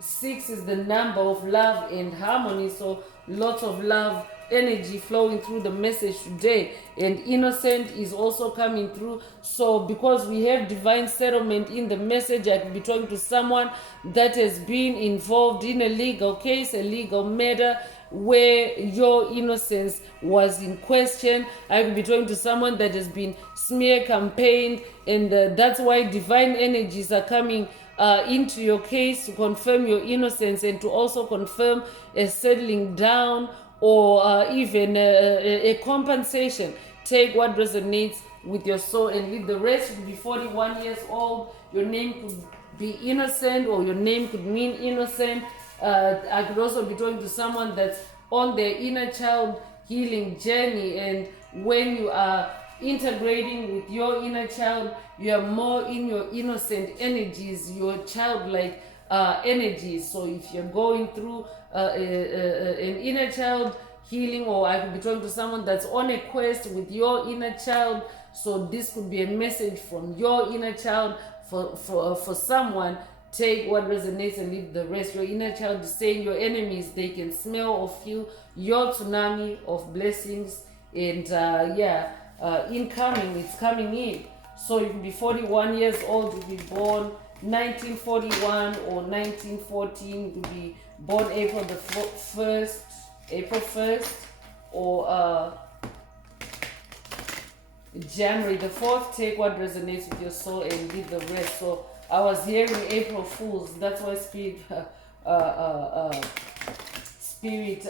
6 is the number of love and harmony. So lots of love energy flowing through the message today, and innocent is also coming through. So because we have divine settlement in the message, I could be talking to someone that has been involved in a legal case, a legal matter where your innocence was in question. I could be talking to someone that has been smear campaigned, and that's why divine energies are coming into your case to confirm your innocence and to also confirm a settling down or even a compensation. Take what resonates with your soul and leave the rest. You could be 41 years old. Your name could be innocent, or your name could mean innocent. I could also be talking to someone that's on their inner child healing journey, and when you are integrating with your inner child, you are more in your innocent energies, your childlike energies. So if you're going through an inner child healing, or I could be talking to someone that's on a quest with your inner child, so this could be a message from your inner child for someone. Take what resonates and leave the rest. Your inner child is saying your enemies, they can smell or feel your tsunami of blessings, and incoming, it's coming in. So you could be 41 years old, you could be born 1941 or 1914, you could be born April 1st, or January the 4th. Take what resonates with your soul and leave the rest. So I was hearing April Fools. That's why Spirit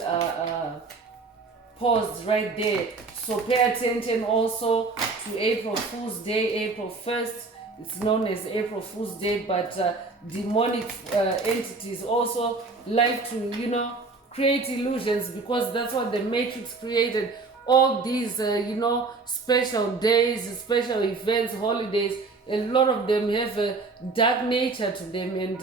paused right there. So pay attention also to April Fool's Day, April 1st. It's known as April Fool's Day, but demonic entities also like to, create illusions, because that's what the Matrix created. All these, special days, special events, holidays, a lot of them have a dark nature to them, and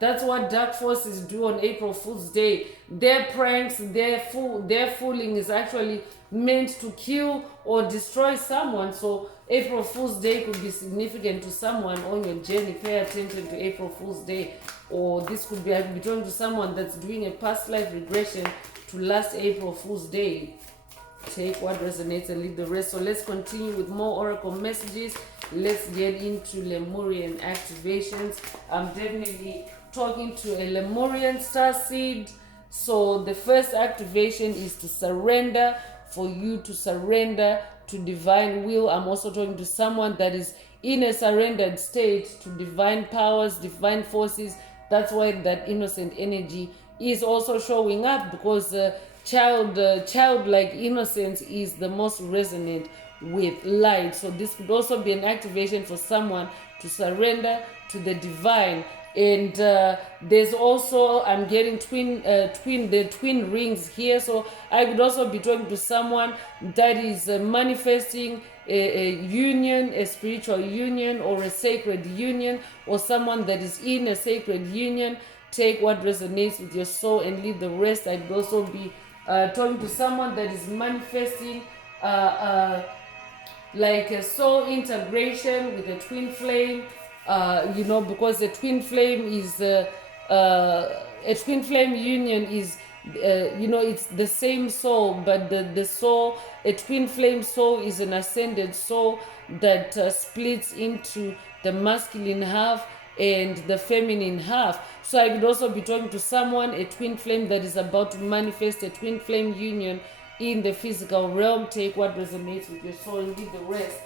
that's what dark forces do on April Fool's Day. Their pranks, their fooling is actually meant to kill or destroy someone. So April Fool's Day could be significant to someone on your journey. Pay attention to April Fool's Day. Or this could be, I could be talking to someone that's doing a past life regression to last April Fool's Day. Take what resonates and leave the rest. So let's continue with more oracle messages. Let's get into Lemurian activations. I'm definitely talking to a Lemurian star seed. So the first activation is to surrender, for you to surrender to divine will. I'm also talking to someone that is in a surrendered state to divine powers, divine forces. That's why that innocent energy is also showing up, because childlike innocence is the most resonant with light. So this could also be an activation for someone to surrender to the divine. And there's also, I'm getting twin rings here. So I could also be talking to someone that is manifesting a union, a spiritual union, or a sacred union, or someone that is in a sacred union. Take what resonates with your soul and leave the rest. I could also be talking to someone that is manifesting like a soul integration with a twin flame. Because a twin flame is a twin flame union is it's the same soul, but the soul, a twin flame soul, is an ascended soul that splits into the masculine half and the feminine half. So I could also be talking to someone, a twin flame that is about to manifest a twin flame union in the physical realm. Take what resonates with your soul and leave the rest.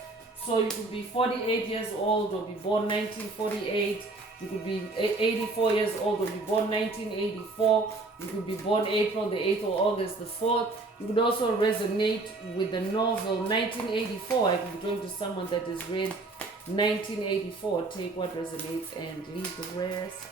So you could be 48 years old or be born 1948. You could be 84 years old or be born 1984. You could be born April the 8th or August the 4th. You could also resonate with the novel 1984. I could be talking to someone that has read 1984. Take what resonates and leave the rest.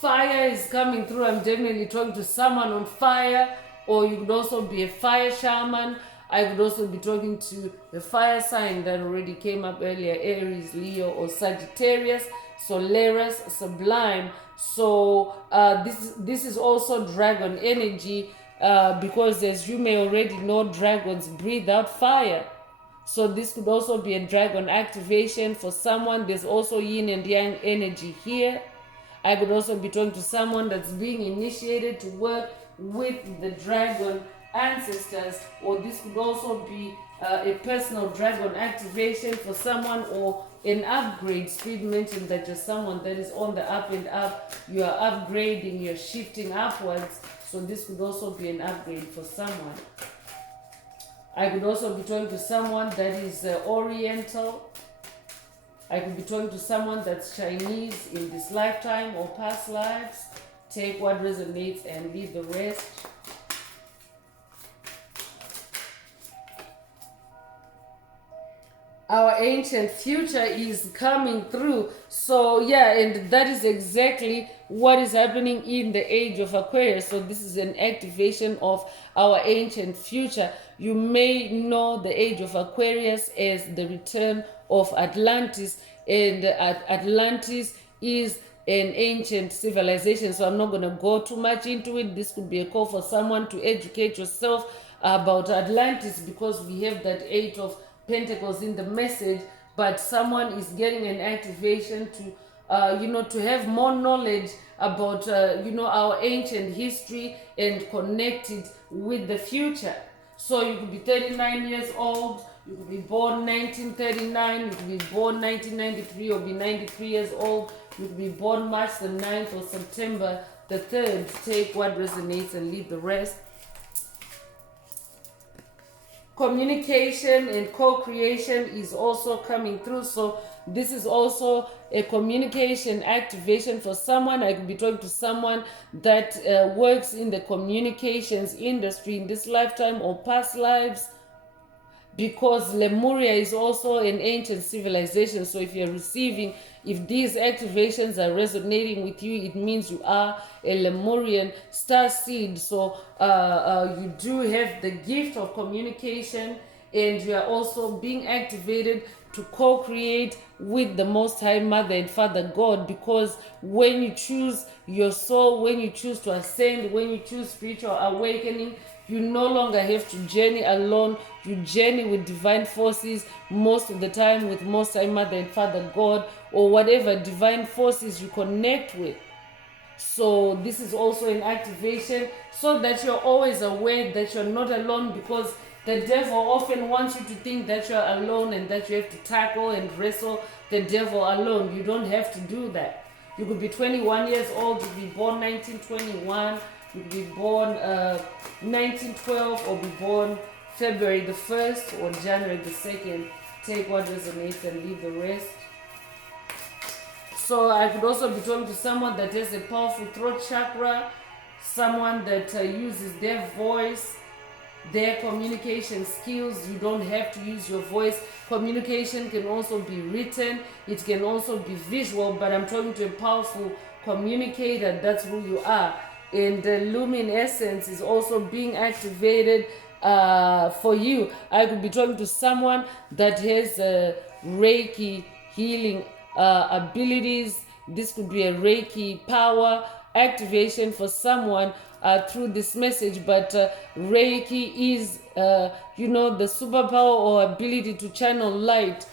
Fire is coming through. I'm definitely talking to someone on fire, or you could also be a fire shaman. I could also be talking to the fire sign that already came up earlier, Aries, Leo, or Sagittarius, Solaris, Sublime. So this is also dragon energy, because as you may already know, dragons breathe out fire. So this could also be a dragon activation for someone. There's also yin and yang energy here. I could also be talking to someone that's being initiated to work with the dragon ancestors, or this could also be a personal dragon activation for someone, or an upgrade. Spirit mentioned that you're someone that is on the up and up. You are upgrading, you're shifting upwards. So this could also be an upgrade for someone. I could also be talking to someone that is Oriental. I could be talking to someone that's Chinese in this lifetime or past lives. Take what resonates and leave the rest. Our ancient future is coming through. So yeah, and that is exactly what is happening in the age of Aquarius. So this is an activation of our ancient future. You may know the age of Aquarius as the return of Atlantis, and Atlantis is an ancient civilization. So I'm not going to go too much into it. This could be a call for someone to educate yourself about Atlantis, because we have that Eight of Pentacles in the message, but someone is getting an activation to to have more knowledge about our ancient history and connect it with the future. So you could be 39 years old, you could be born 1939, you could be born 1993, or be 93 years old, you could be born March the 9th or September the 3rd. Take what resonates and leave the rest. Communication and co-creation is also coming through. So this is also a communication activation for someone. I could be talking to someone that works in the communications industry in this lifetime or past lives, because Lemuria is also an ancient civilization. So if you're receiving, if these activations are resonating with you, it means you are a Lemurian star seed. So you do have the gift of communication, and you are also being activated to co-create with the Most High Mother and Father God, because when you choose your soul, when you choose to ascend, when you choose spiritual awakening, you no longer have to journey alone. You journey with divine forces, most of the time with Most High Mother and Father God, or whatever divine forces you connect with. So this is also an activation, so that you're always aware that you're not alone, because the devil often wants you to think that you're alone and that you have to tackle and wrestle the devil alone. You don't have to do that. You could be 21 years old, you could be born 1921, you could be born 1912, or be born February the 1st or January the 2nd. Take what resonates and leave the rest. So I could also be talking to someone that has a powerful throat chakra, someone that uses their voice, their communication skills. You don't have to use your voice. Communication can also be written, it can also be visual, but I'm talking to a powerful communicator. That's who you are. And the luminescence is also being activated for you. I could be talking to someone that has Reiki healing abilities. This could be a Reiki power activation for someone through this message. But Reiki is the superpower or ability to channel light.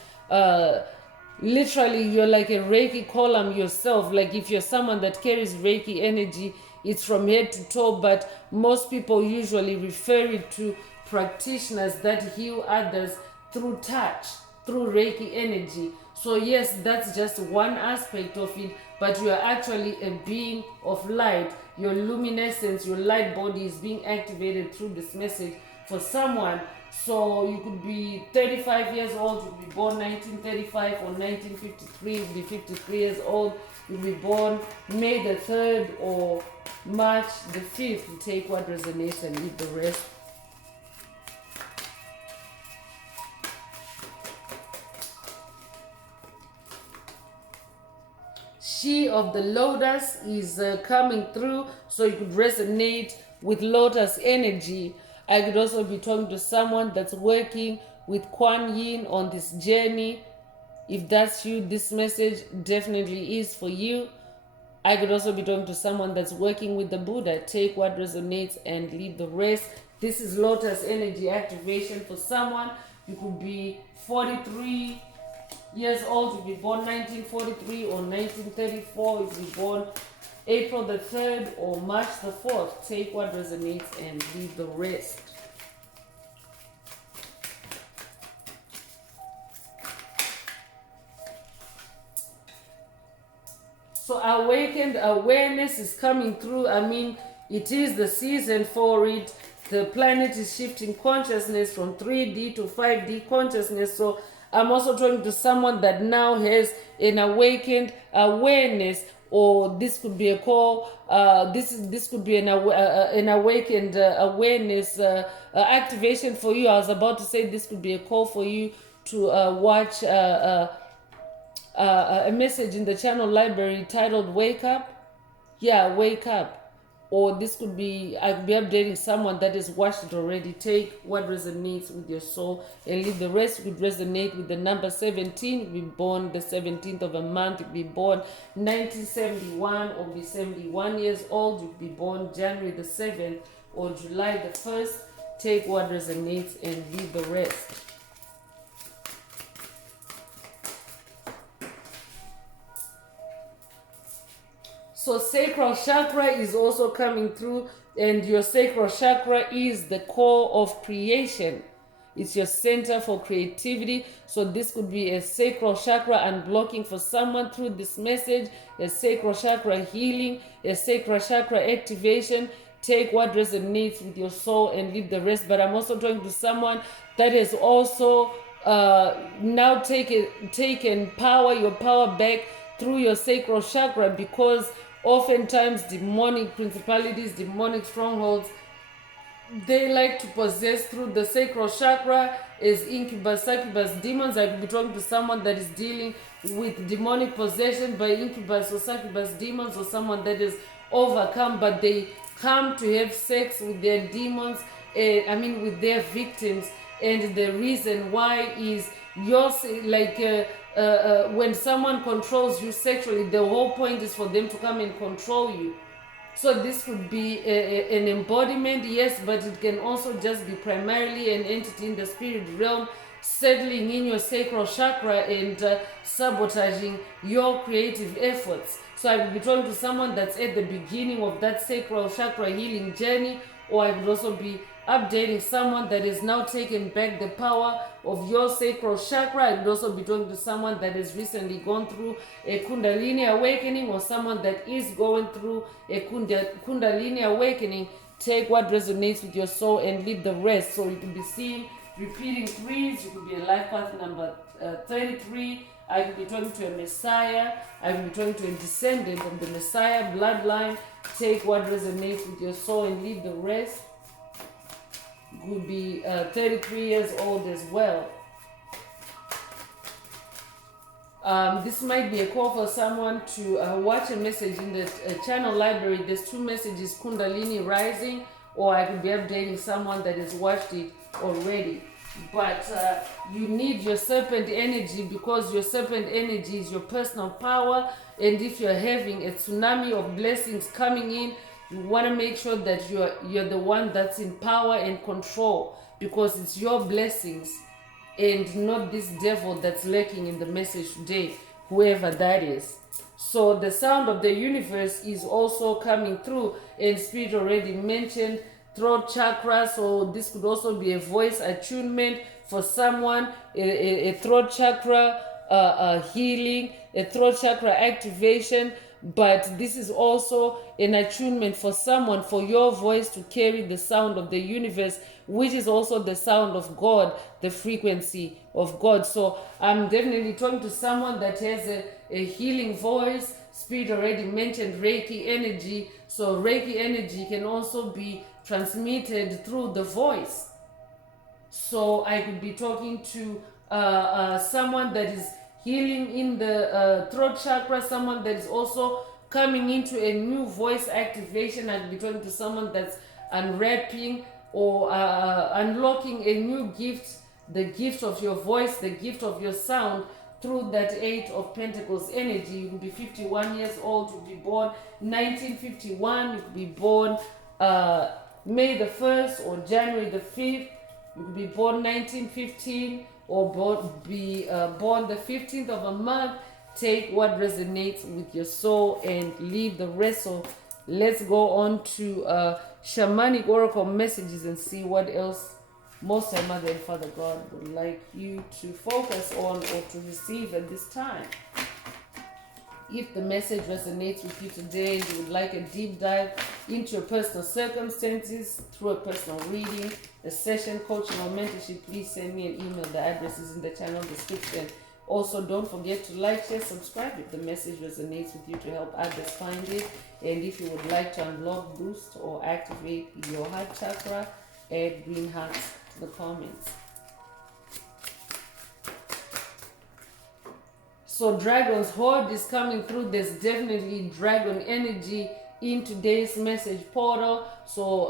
Literally, you're like a Reiki column yourself. Like if you're someone that carries Reiki energy, it's from head to toe, but most people usually refer it to practitioners that heal others through touch, through Reiki energy. So yes, that's just one aspect of it, but you are actually a being of light. Your luminescence, your light body is being activated through this message for someone. So you could be 35 years old, you could be born 1935 or 1953, you could be 53 years old, you'll be born May the 3rd or March the 5th. You take what resonates and leave the rest. She of the Lotus is coming through, so you could resonate with Lotus energy. I could also be talking to someone that's working with Kuan Yin on this journey. If that's you, this message definitely is for you. I could also be talking to someone that's working with the Buddha. Take what resonates and leave the rest. This is lotus energy activation for someone. You could be 43 years old if you born 1943 or 1934 if you born April the 3rd or March the 4th. Take what resonates and leave the rest. So awakened awareness is coming through. I mean, it is the season for it. The planet is shifting consciousness from 3D to 5D consciousness. So I'm also talking to someone that now has an awakened awareness, or this could be a call. This could be an awakened awareness activation for you. I was about to say this could be a call for you to watch a message in the channel library titled "Wake Up." Yeah, wake up. Or this could be, I could be updating someone that has watched it already. Take what resonates with your soul and leave the rest. Could resonate with the number 17. If you're born the 17th of a month, if you're born 1971 or be 71 years old, you could be born January the 7th or July the 1st. Take what resonates and leave the rest. So sacral chakra is also coming through, and your sacral chakra is the core of creation. It's your center for creativity. So this could be a sacral chakra unblocking for someone through this message, a sacral chakra healing, a sacral chakra activation. Take what resonates with your soul and leave the rest. But I'm also talking to someone that has also now taken your power back through your sacral chakra, because oftentimes demonic principalities, demonic strongholds, they like to possess through the sacral chakra as incubus, succubus demons. I could be talking to someone that is dealing with demonic possession by incubus or succubus demons, or someone that is overcome, but they come to have sex with their demons, with their victims. And the reason why is when someone controls you sexually, the whole point is for them to come and control you. So this could be an embodiment, yes, but it can also just be primarily an entity in the spirit realm settling in your sacral chakra and sabotaging your creative efforts. So I will be talking to someone that's at the beginning of that sacral chakra healing journey, or I would also be updating someone that has now taken back the power of your sacral chakra. I would also be talking to someone that has recently gone through a Kundalini awakening, or someone that is going through a Kundalini awakening. Take what resonates with your soul and leave the rest. So you could be seeing repeating threes. You could be a life path number 33. I could be talking to a Messiah. I could be talking to a descendant of the Messiah bloodline. Take what resonates with your soul and leave the rest. Could be 33 years old as well. This might be a call for someone to watch a message in the channel library. There's two messages, Kundalini rising, or I could be updating someone that has watched it already. But you need your serpent energy, because your serpent energy is your personal power. And if you're having a tsunami of blessings coming in, you want to make sure that you're the one that's in power and control, because it's your blessings and not this devil that's lurking in the message today, whoever that is. So the sound of the universe is also coming through, and Spirit already mentioned throat chakra. So this could also be a voice attunement for someone, a throat chakra healing, a throat chakra activation. But this is also an attunement for someone, for your voice to carry the sound of the universe, which is also the sound of God, the frequency of God. So I'm definitely talking to someone that has a healing voice. Spirit already mentioned Reiki energy. So Reiki energy can also be transmitted through the voice. So I could be talking to someone that is healing in the throat chakra, someone that is also coming into a new voice activation. I could be talking to someone that's unwrapping or unlocking a new gift, the gift of your voice, the gift of your sound, through that 8 of Pentacles energy. You could be 51 years old, you could be born 1951, you could be born May the 1st or January the 5th, you could be born 1915 or born the 15th of a month. Take what resonates with your soul and leave the rest. So let's go on to shamanic oracle messages and see what else Most High Mother and Father God would like you to focus on or to receive at this time. If the message resonates with you today and you would like a deep dive into your personal circumstances through a personal reading, a session, coaching, or mentorship, please send me an email. The address is in the channel description. Also, don't forget to like, share, subscribe if the message resonates with you to help others find it. And if you would like to unblock, boost, or activate your heart chakra, add green hearts to the comments. So Dragon's Horde is coming through. There's definitely dragon energy in today's message portal. So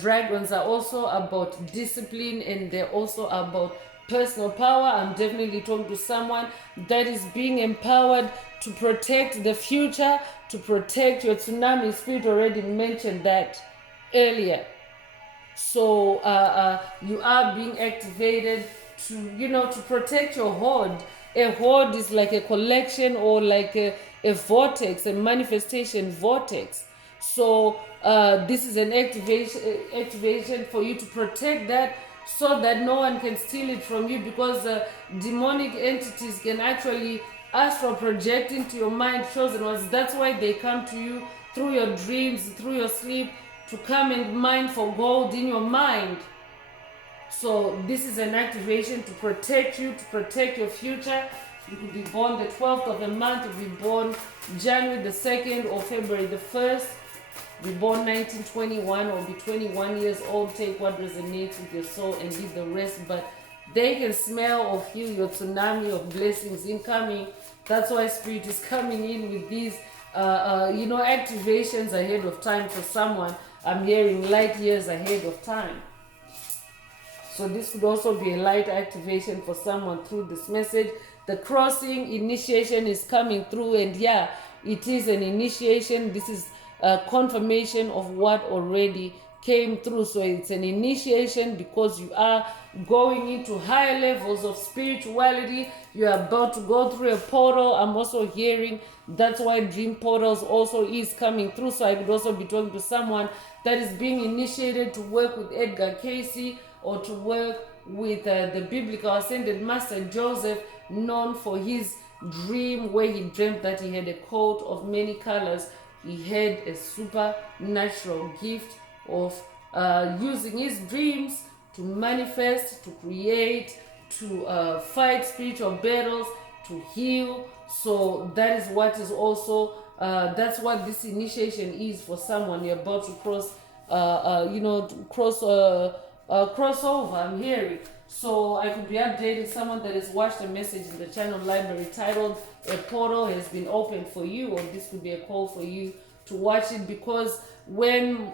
dragons are also about discipline, and they're also about personal power. I'm definitely talking to someone that is being empowered to protect the future, to protect your tsunami. Spirit already mentioned that earlier. So you are being activated to protect your horde. A horde is like a collection or like a vortex, a manifestation vortex. So this is an activation for you to protect that, so that no one can steal it from you, because demonic entities can actually astral project into your mind chosen ones. That's why they come to you through your dreams, through your sleep, to come and mine for gold in your mind. So this is an activation to protect you, to protect your future. You could be born the 12th of the month, you could be born January the 2nd or February the 1st. Be born 1921 or be 21 years old. Take what resonates with your soul and leave the rest. But they can smell or feel your tsunami of blessings incoming. That's why Spirit is coming in with these activations ahead of time. For someone, I'm hearing light years ahead of time. So this could also be a light activation for someone through this message. The crossing initiation is coming through, and yeah, it is an initiation. This is a confirmation of what already came through. So it's an initiation because you are going into higher levels of spirituality. You are about to go through a portal. I'm also hearing that's why dream portals also is coming through. So I could also be talking to someone that is being initiated to work with Edgar Cayce, or to work with the biblical ascended master Joseph, known for his dream where he dreamt that he had a coat of many colors. He had a supernatural gift of using his dreams to manifest, to create, to fight spiritual battles, to heal. So that is what is also, that's what this initiation is for someone. You're about to crossover, I'm hearing. So I could be updating someone that has watched a message in the channel library titled "A Portal Has Been Opened for You," or this could be a call for you to watch it, because when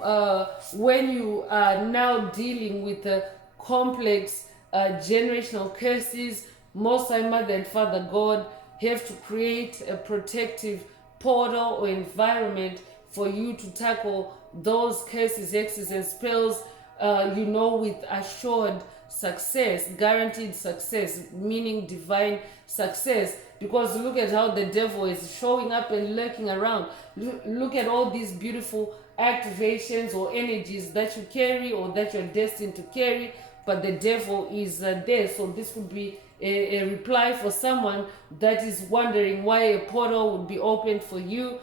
you are now dealing with the complex generational curses, Most High Mother and Father God have to create a protective portal or environment for you to tackle those curses, hexes, and spells, with assured success, guaranteed success, meaning divine success. Because look at how the devil is showing up and lurking around. Look at all these beautiful activations or energies that you carry or that you're destined to carry, but the devil is there. So this would be a reply for someone that is wondering why a portal would be opened for you.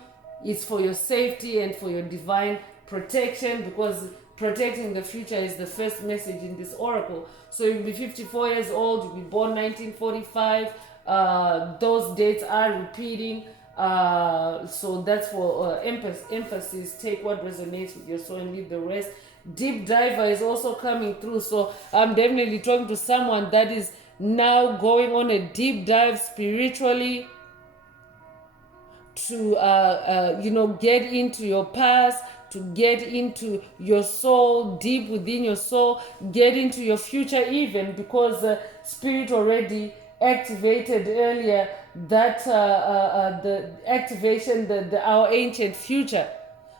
It's for your safety and for your divine protection, because protecting the future is the first message in this oracle. So you'll be 54 years old, you'll be born 1945. Those dates are repeating. So that's for emphasis. Take what resonates with your soul and leave the rest. Deep diver is also coming through. So I'm definitely talking to someone that is now going on a deep dive spiritually to get into your past, to get into your soul, deep within your soul, get into your future even, because Spirit already activated earlier, that the activation, our ancient future.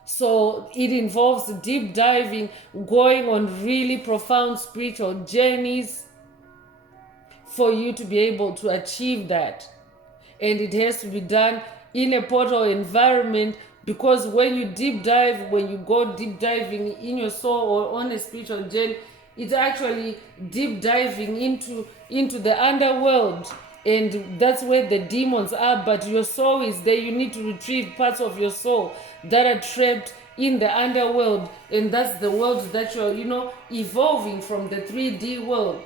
So it involves deep diving, going on really profound spiritual journeys for you to be able to achieve that. And it has to be done in a portal environment, because when you deep dive, when you go deep diving in your soul or on a spiritual journey, it's actually deep diving into the underworld, and that's where the demons are. But your soul is there. You need to retrieve parts of your soul that are trapped in the underworld, and that's the world that you're evolving from, the 3D world.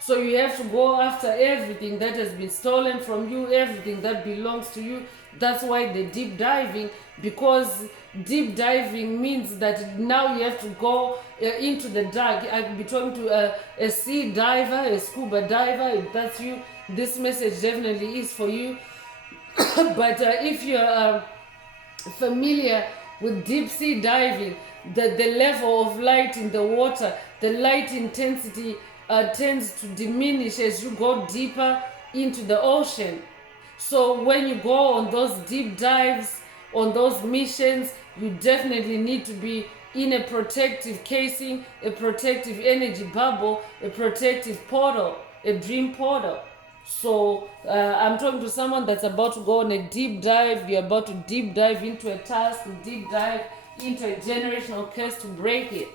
So you have to go after everything that has been stolen from you, everything that belongs to you. That's why the deep diving, because deep diving means that now you have to go into the dark. I could be talking to a sea diver, a scuba diver. If that's you, this message definitely is for you. But if you're familiar with deep sea diving, the level of light in the water, the light intensity tends to diminish as you go deeper into the ocean. So when you go on those deep dives, on those missions, you definitely need to be in a protective casing, a protective energy bubble, a protective portal, a dream portal. So I'm talking to someone that's about to go on a deep dive. You're about to deep dive into a task, deep dive into a generational curse to break it.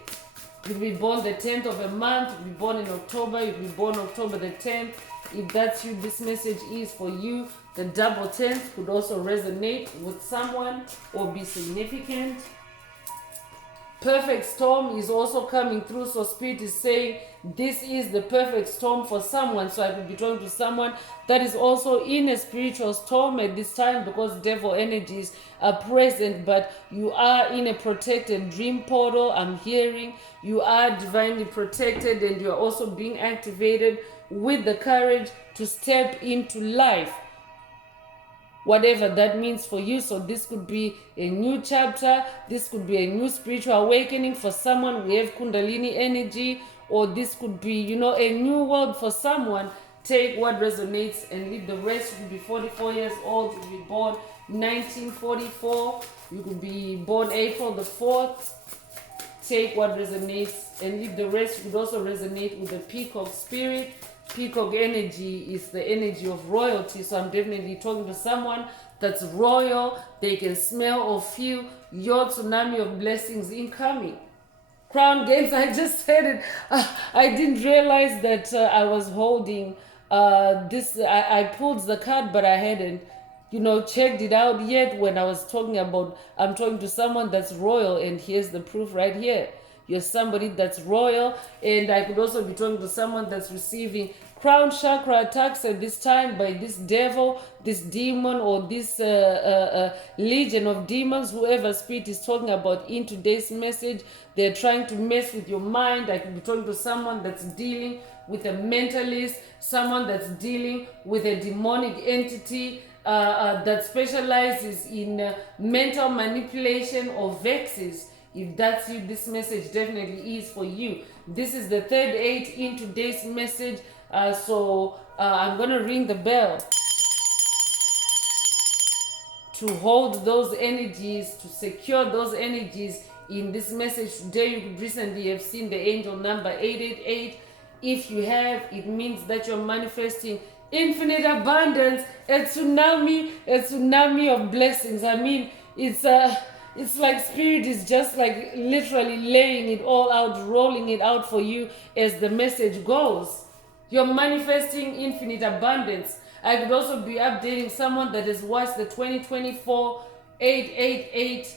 You'll be born the 10th of a month, you'll be born in October, you'll be born October the 10th. If that's you, this message is for you. The double 10th could also resonate with someone or be significant. Perfect storm is also coming through, so Spirit is saying this is the perfect storm for someone. So I could be talking to someone that is also in a spiritual storm at this time, because devil energies are present, but you are in a protected dream portal. I'm hearing you are divinely protected, and you're also being activated with the courage to step into life, whatever that means for you. So this could be a new chapter, this could be a new spiritual awakening for someone. We have Kundalini energy, or this could be a new world for someone. Take what resonates and leave the rest. You could be 44 years old, you could be born 1944, you could be born April the 4th. Take what resonates and leave the rest. You could also resonate with the peacock spirit. Peacock energy is the energy of royalty. So I'm definitely talking to someone that's royal. They can smell or feel your tsunami of blessings incoming. Crown Games, I just said it. I didn't realize that I was holding this. I pulled the card, but I hadn't checked it out yet. When I was talking about, I'm talking to someone that's royal, and here's the proof right here. You're somebody that's royal. And I could also be talking to someone that's receiving crown chakra attacks at this time by this devil, this demon, or this legion of demons. Whoever Spirit is talking about in today's message, they're trying to mess with your mind. I could be talking to someone that's dealing with a mentalist, someone that's dealing with a demonic entity that specializes in mental manipulation or vexes. If that's you, this message definitely is for you. This is the third 8 in today's message. So I'm going to ring the bell to hold those energies, to secure those energies in this message today. You could recently have seen the angel number 888. If you have, it means that you're manifesting infinite abundance, a tsunami of blessings. I mean, it's like Spirit is just like literally laying it all out, rolling it out for you as the message goes. You're manifesting infinite abundance. I could also be updating someone that has watched the 2024 888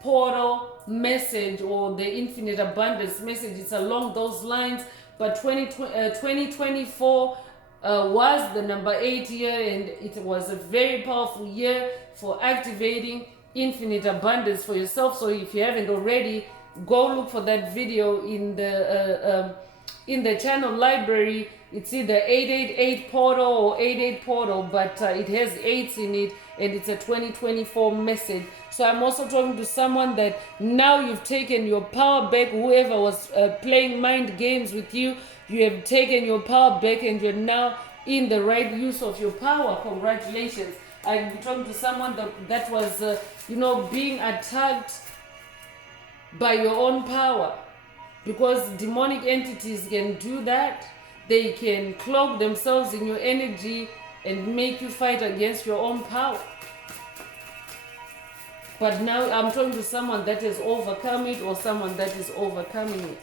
portal message, or the infinite abundance message. It's along those lines. But 2024 was the number 8 year, and it was a very powerful year for activating infinite abundance for yourself. So if you haven't already, go look for that video in the channel library. It's either 888 portal or 88 portal, but it has 8s in it, and it's a 2024 message. So I'm also talking to someone that now you've taken your power back. Whoever was playing mind games with you, you have taken your power back, and you're now in the right use of your power. Congratulations. I'll be talking to someone that was, being attacked by your own power. Because demonic entities can do that. They can cloak themselves in your energy and make you fight against your own power. But now I'm talking to someone that has overcome it, or someone that is overcoming it.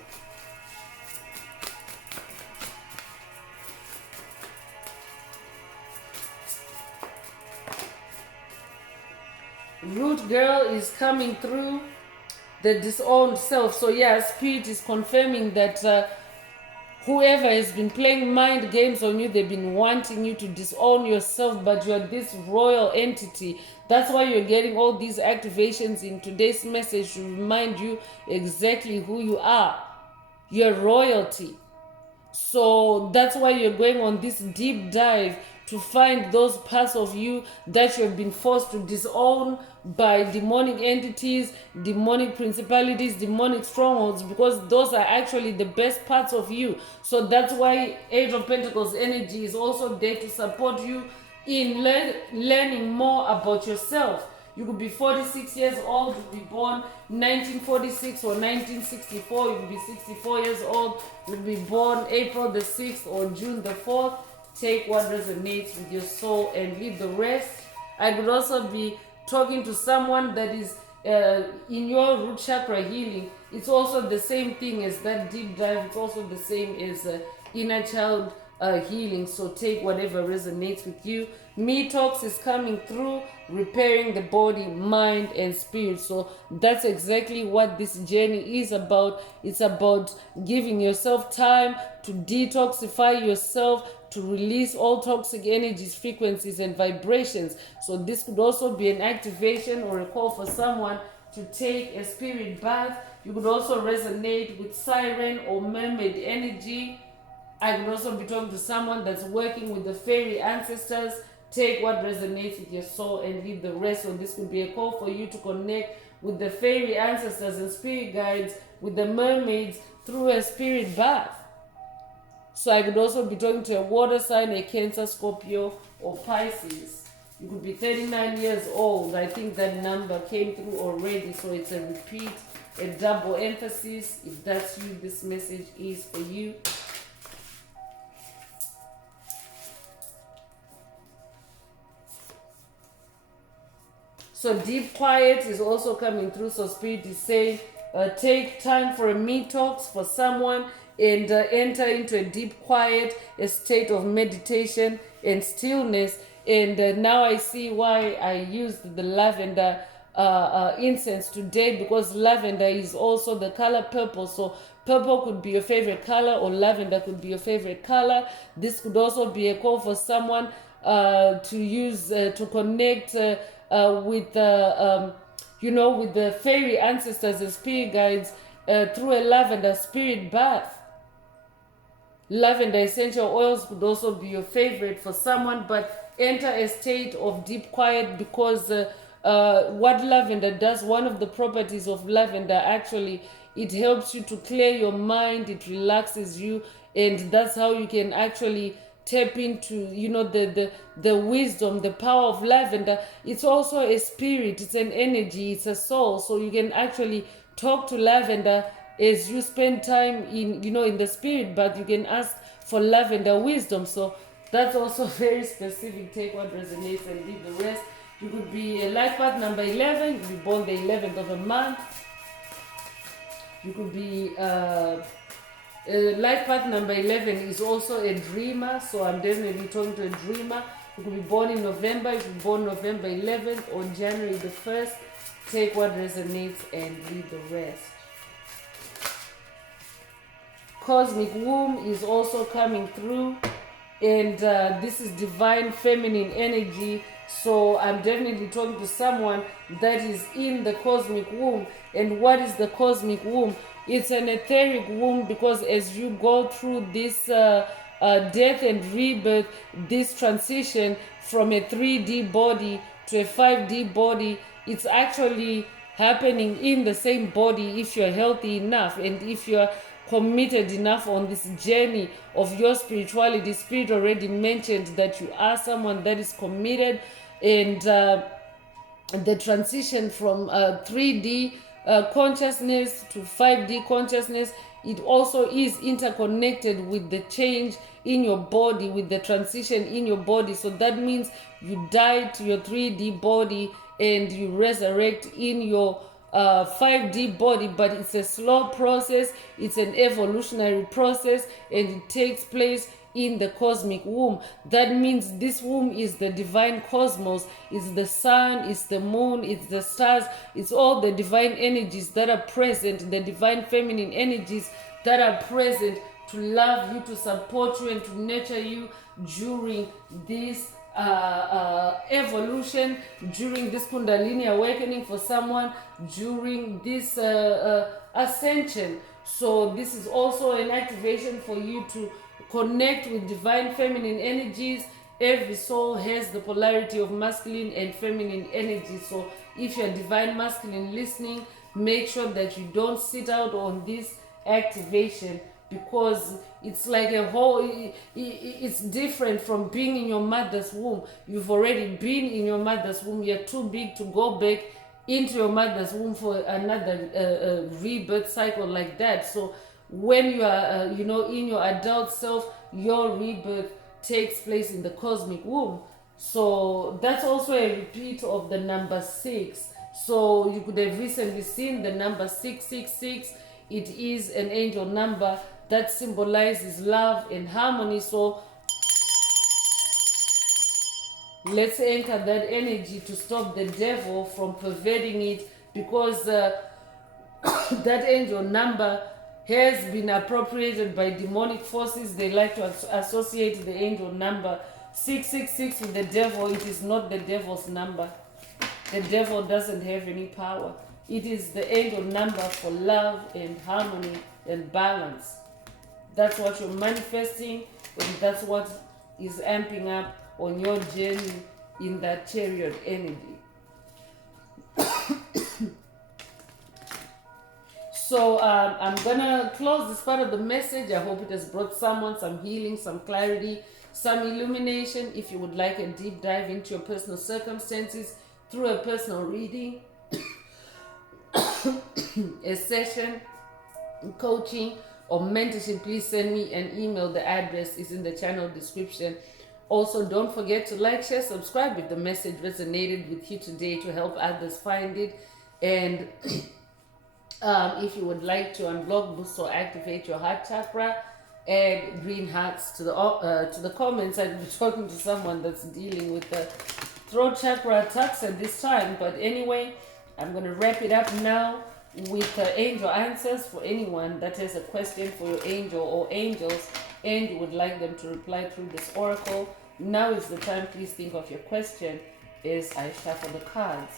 Root girl is coming through, the disowned self. So yeah, spirit is confirming that whoever has been playing mind games on you, they've been wanting you to disown yourself, but you're this royal entity. That's why you're getting all these activations in today's message to remind you exactly who you are. You're royalty. So that's why you're going on this deep dive to find those parts of you that you've been forced to disown by demonic entities, demonic principalities, demonic strongholds, because those are actually the best parts of you. So that's why Age of Pentacles energy is also there to support you in learning more about yourself. You could be 46 years old, you could be born 1946 or 1964, you could be 64 years old, you could be born April the 6th or June the 4th. Take what resonates with your soul and leave the rest. I could also be talking to someone that is in your root chakra healing. It's also the same thing as that deep dive. It's also the same as inner child healing. So take whatever resonates with you. Me Talks is coming through, repairing the body, mind, and spirit. So that's exactly what this journey is about. It's about giving yourself time to detoxify yourself, to release all toxic energies, frequencies, and vibrations. So this could also be an activation or a call for someone to take a spirit bath. You could also resonate with siren or mermaid energy. I could also be talking to someone that's working with the fairy ancestors. Take what resonates with your soul and leave the rest. So this could be a call for you to connect with the fairy ancestors and spirit guides, with the mermaids through a spirit bath. So I could also be talking to a water sign, a Cancer, Scorpio, or Pisces. You could be 39 years old. I think that number came through already, so it's a repeat, a double emphasis. If that's you, this message is for you. So deep quiet is also coming through. So spirit is saying, take time for a Me Talks for someone, and enter into a deep quiet, a state of meditation and stillness. And now I see why I used the lavender incense today, because lavender is also the color purple. So purple could be your favorite color, or lavender could be your favorite color. This could also be a call for someone to use to connect with with the fairy ancestors and spirit guides through a lavender spirit bath. Lavender essential oils could also be your favorite for someone, but enter a state of deep quiet, because what lavender does, one of the properties of lavender, actually, it helps you to clear your mind, it relaxes you, and that's how you can actually tap into the wisdom, the power of lavender. It's also a spirit, it's an energy, it's a soul. So you can actually talk to lavender as you spend time in the spirit, but you can ask for lavender wisdom. So that's also very specific. Take what resonates and leave the rest. You could be a life path number 11. You could be born the 11th of a month. You could be life path number 11 is also a dreamer. So I'm definitely talking to a dreamer. You could be born in November. You could be born November 11th or January the 1st. Take what resonates and leave the rest. Cosmic womb is also coming through, and this is divine feminine energy. So I'm definitely talking to someone that is in the cosmic womb. And what is the cosmic womb? It's an etheric womb, because as you go through this death and rebirth, this transition from a 3D body to a 5D body, it's actually happening in the same body if you're healthy enough, and if you're committed enough on this journey of your spirituality. Spirit already mentioned that you are someone that is committed, and the transition from 3D consciousness to 5D consciousness, it also is interconnected with the change in your body, with the transition in your body. So that means you die to your 3D body and you resurrect in your 5D body, but it's a slow process, it's an evolutionary process, and it takes place in the cosmic womb. That means this womb is the divine cosmos, it's the sun, it's the moon, it's the stars, it's all the divine energies that are present, the divine feminine energies that are present to love you, to support you, and to nurture you during this evolution, during this Kundalini awakening for someone, during this ascension. So this is also an activation for you to connect with divine feminine energies. Every soul has the polarity of masculine and feminine energy. So if you're divine masculine listening, make sure that you don't sit out on this activation, because it's like a whole, it's different from being in your mother's womb. You've already been in your mother's womb. You're too big to go back into your mother's womb for another rebirth cycle like that. So when you are in your adult self, your rebirth takes place in the cosmic womb. So that's also a repeat of the number 6. So you could have recently seen the number 666. It is an angel number that symbolizes love and harmony. So let's anchor that energy to stop the devil from perverting it, because that angel number has been appropriated by demonic forces. They like to associate the angel number 666 with the devil. It is not the devil's number. The devil doesn't have any power. It is the angel number for love and harmony and balance. That's what you're manifesting, and that's what is amping up on your journey in that chariot energy. So I'm gonna close this part of the message. I hope it has brought someone some healing, some clarity, some illumination. If you would like a deep dive into your personal circumstances through a personal reading, a session, coaching, or mentorship, please send me an email. The address is in the channel description. Also, don't forget to like, share, subscribe if the message resonated with you today, to help others find it. And if you would like to unblock, boost, or activate your heart chakra, add green hearts to the comments. I'll be talking to someone that's dealing with the throat chakra attacks at this time. But anyway, I'm going to wrap it up now with angel answers for anyone that has a question for your angel or angels and you would like them to reply through this oracle. Now is the time. Please think of your question as I shuffle the cards.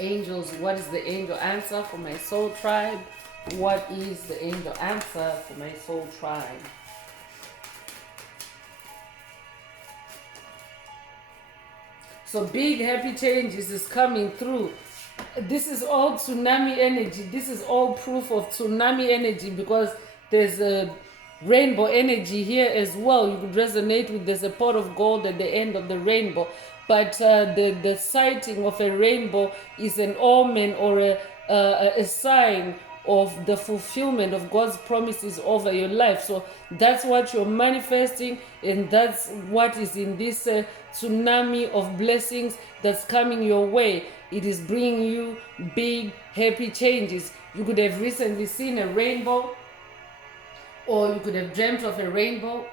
Angels, what is the angel answer for my soul tribe? What is the angel answer for my soul tribe? So big happy changes is coming through. This is all tsunami energy. This is all proof of tsunami energy, because there's a rainbow energy here as well. You could resonate with, there's a pot of gold at the end of the rainbow. But the sighting of a rainbow is an omen or a sign of the fulfillment of God's promises over your life. So that's what you're manifesting, and that's what is in this tsunami of blessings that's coming your way. It is bringing you big, happy changes. You could have recently seen a rainbow, or you could have dreamt of a rainbow.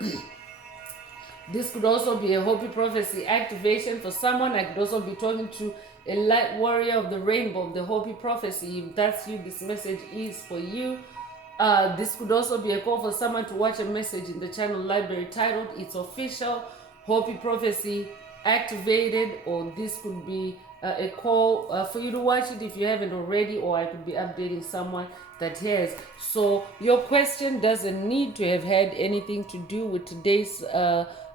This could also be a Hopi prophecy activation for someone. I could also be talking to a light warrior of the rainbow, the Hopi prophecy. If that's you, this message is for you. This could also be a call for someone to watch a message in the channel library titled "It's Official Hopi Prophecy Activated," or this could be a call for you to watch it if you haven't already, or I could be updating someone that has. So your question doesn't need to have had anything to do with today's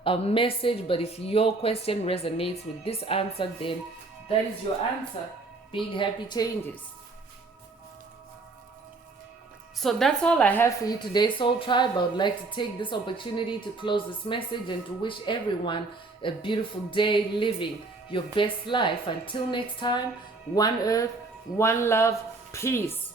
message, but if your question resonates with this answer, then that is your answer. Big happy changes. So that's all I have for you today, Soul Tribe. I would like to take this opportunity to close this message and to wish everyone a beautiful day living your best life. Until next time, one earth, one love, peace.